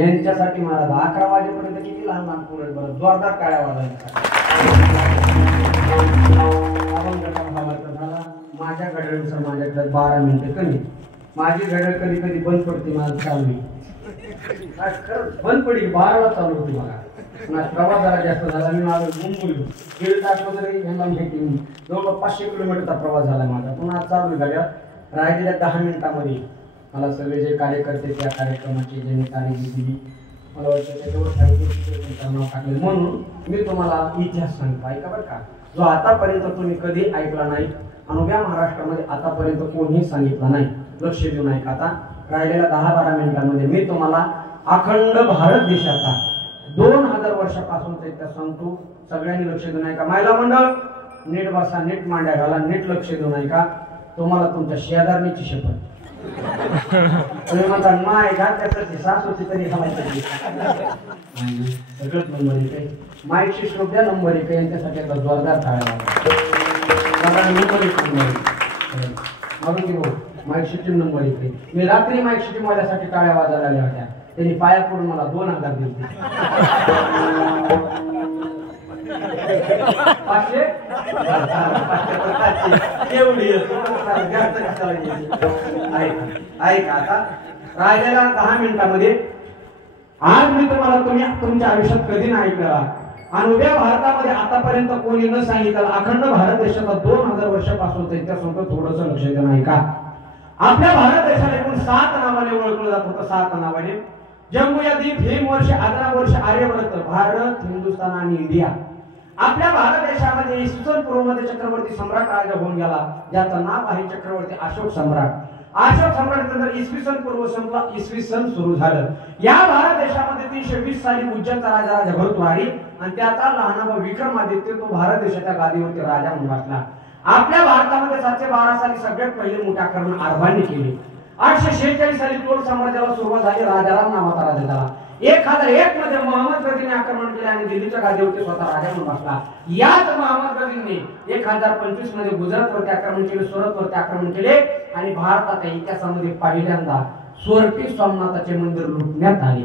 यांच्यासाठी महाराज 11 वाजेपर्यंत किती लहान लहान पोरं बरं जोरदार टाळ्या वाजवायच्या झाला माझ्या घड्याळानुसार माझ्याकडे 12 मिनिटं कमी माझी घड्याळ कधी कधी बंद पडते माझं चालू बंद पडली 12ला चालू होती मला प्रवास जरा जास्त झाला मी माझं मुंबई 1.5 तास वगैरे ह्यांना भेटली जवळपास 500 किलोमीटरचा प्रवास झाला माझा पुन्हा चालू झाल्या राहिलेल्या 10 मिनिटांमध्ये मला सगळे जे कार्यकर्ते त्या कार्यक्रमाची ज्यांनी तारीख दिली मला वाटतं त्याच्यावर नाव टाकले म्हणून मी तुम्हाला इतिहास सांगतो ऐका बरं का जो आतापर्यंत तुम्ही कधी ऐकला नाही अनुभ्या महाराष्ट्रामध्ये आतापर्यंत कोणीही सांगितला नाही लक्ष देऊन ऐका आता राहिलेल्या 10-12 मिनिटांमध्ये मी तुम्हाला अखंड भारत देशाचा 2000 वर्षापासूनचा इतिहास सांगतो सगळ्यांनी लक्ष देऊन ऐका महिला मंडळ नीट बसा नीट मांड्या घाला नीट लक्ष देऊन ऐका तुम्हाला तुमच्या शेजारणीची शपथ तुम्ही म्हणता माय घात त्याची सासूची तरी घालायची सगळंच नंबर 1 आहे माईकची श्रोत्या नंबर 1 आहे यांच्यासाठी आता जोरदार टाळ्या नंबर 1 मारून की भाऊ माईक सिस्टीम नंबर 1 आहे मी रात्री माईक सिस्टीम माझ्यासाठी टाळ्या वाजायला आल्या होत्या त्यांनी पाया पडून मला 2000 दिले 500 एवढी ऐका आता राहिलेल्या 10 मिनिटांमध्ये आज मी तुम्हाला तुम्ही तुमच्या आयुष्यात कधी नाही ऐकला अनुभ्या भारतामध्ये आतापर्यंत कोणी न सांगितलं अखंड भारत देशाचा 2000 वर्षापासून इतिहास होतं थोडंसं लक्ष देणं ऐका आपल्या भारत देशाला एकूण 7 नावाने ओळखलं जात होतं 7 नावाने जम्मू द्वीप हिमवर्ष आग्रावर्ष आर्यवर्त भारत हिंदुस्थान आणि इंडिया आपल्या भारत देशामध्ये इसवी पूर्वमध्ये चक्रवर्ती सम्राट राजा होऊन गेला ज्याचं नाव आहे चक्रवर्ती अशोक सम्राट नंतर इसवी सन पूर्व संपला इसवी सन सुरू झालं या भारत देशामध्ये 320 साली उज्जैनचा राजा भरतुहरी आणि त्याचा लहान भाऊ विक्रमादित्य तो भारत देशाच्या गादीवरती राजा म्हणून बसला आपल्या भारतामध्ये 712 साली सगळ्यात पहिले मोठे आक्रमण अरबांनी केले 846 साली तोळ साम्राज्याला सुरुवात झाली राजाराम नावाचा राजा झाला 1001 मध्ये मोहम्मद गझनीने आक्रमण केले आणि दिल्लीच्या गादीवरती स्वतः राजा म्हणून बसला याच मोहम्मद गझनीने 1025 मध्ये गुजरातवरती आक्रमण केले सुरतवरती आक्रमण केले आणि भारताच्या इतिहासामध्ये पहिल्यांदा सोरटी सोमनाथाचे मंदिर लुटण्यात आले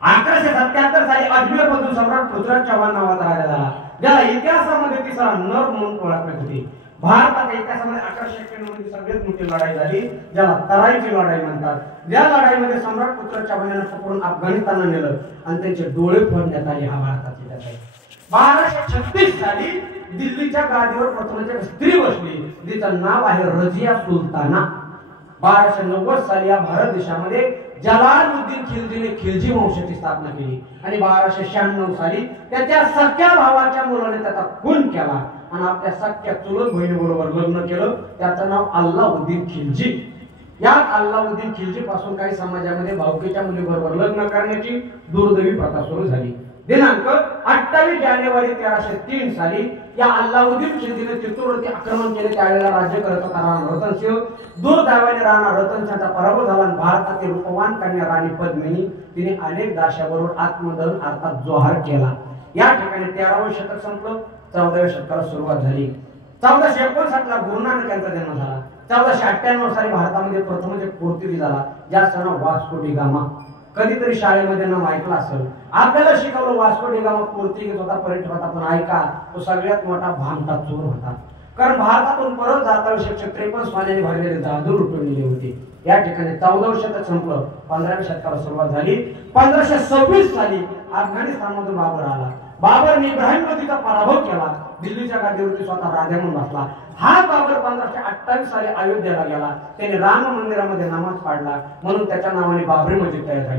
1177 साली अजमेर मधून सम्राट पृथ्वीराज चव्हाण नावाचा राजा झाला ज्याला इतिहासामध्ये तिसरा नर म्हणून ओळखण्यात होते भारताच्या इतिहासामध्ये 1191 मध्ये सगळ्यात मोठी लढाई झाली, ज्याला तराईची लढाई म्हणतात. ज्या लढाईमध्ये सम्राट पुत्राच्या बहिणीला पकडून अफगाणिस्तानला नेलं आणि त्यांचे डोळे फोडण्यात आले. हा भारताची लढाई आहे. 1236 साली दिल्लीच्या गादीवर प्रथमच एक स्त्री बसली, जिचं नाव आहे रजिया सुलताना. 1290 साली या भारत देशामध्ये जलालुद्दीन खिलजीने खिलजी वंशाची स्थापना केली आणि 1296 साली त्याच्या सख्या भावाच्या मुलाने त्याचा खून केला आणि आपल्या सख्या चुलत बहिणीबरोबर लग्न केलं. त्याचं नाव अल्लाउद्दीन खिलजी. या अल्लाउद्दीन खिलजी पासून काही समाजामध्ये भावकीच्या मुलीबरोबर लग्न करण्याची दुर्दैवी प्रथा सुरू झाली. दिनांक 28 जानेवारी 1303 साली या अल्लाउद्दीन खिलजीने चित्तूरवरती आक्रमण केले. त्यावेळेला राज्य करत होता राणा रतनसिंह. दुर्दैवाने राणा रतनसिंहचा पराभव झाला आणि भारतातील रूपवान कन्या राणी पद्मिनी तिने अनेक दास्याबरोबर आत्मदहन अर्थात जोहार केला. या ठिकाणी 13वे शतक संपलं. 14व्या शतकाला सुरुवात झाली. 1459 ला गुरु नानक यांचा जन्म झाला. 1498 साली भारतामध्ये प्रथमच एक पोर्तुगीज आला, ज्याचं नाव वास्को डी गामा. कधीतरी शाळेमध्ये नाव ऐकलं असेल. आपल्याला शिकवलं वास्को डी गामा पोर्तुगीज होता, पर्यटक होता, पण ऐका तो सगळ्यात मोठा भामटा चोर होता. कारण भारतातून परत जाताना 53 स्वान्याने भरलेले जहाज लुटून नेले होते. या ठिकाणी 14वे शतक संपलं. 15व्या शतकाला सुरुवात झाली. 1526 साली अफगाणिस्तानमधून बाबर आला. बाबरने इब्राहिम लोधीचा पराभव केला. दिल्लीच्या गादीवरती स्वतः राजा म्हणून बसला. हा बाबर 1528 साली अयोध्येला गेला. त्याने राम मंदिरामध्ये नमाज पाडला, म्हणून त्याच्या नावाने बाबरी मस्जिद तयार झाली.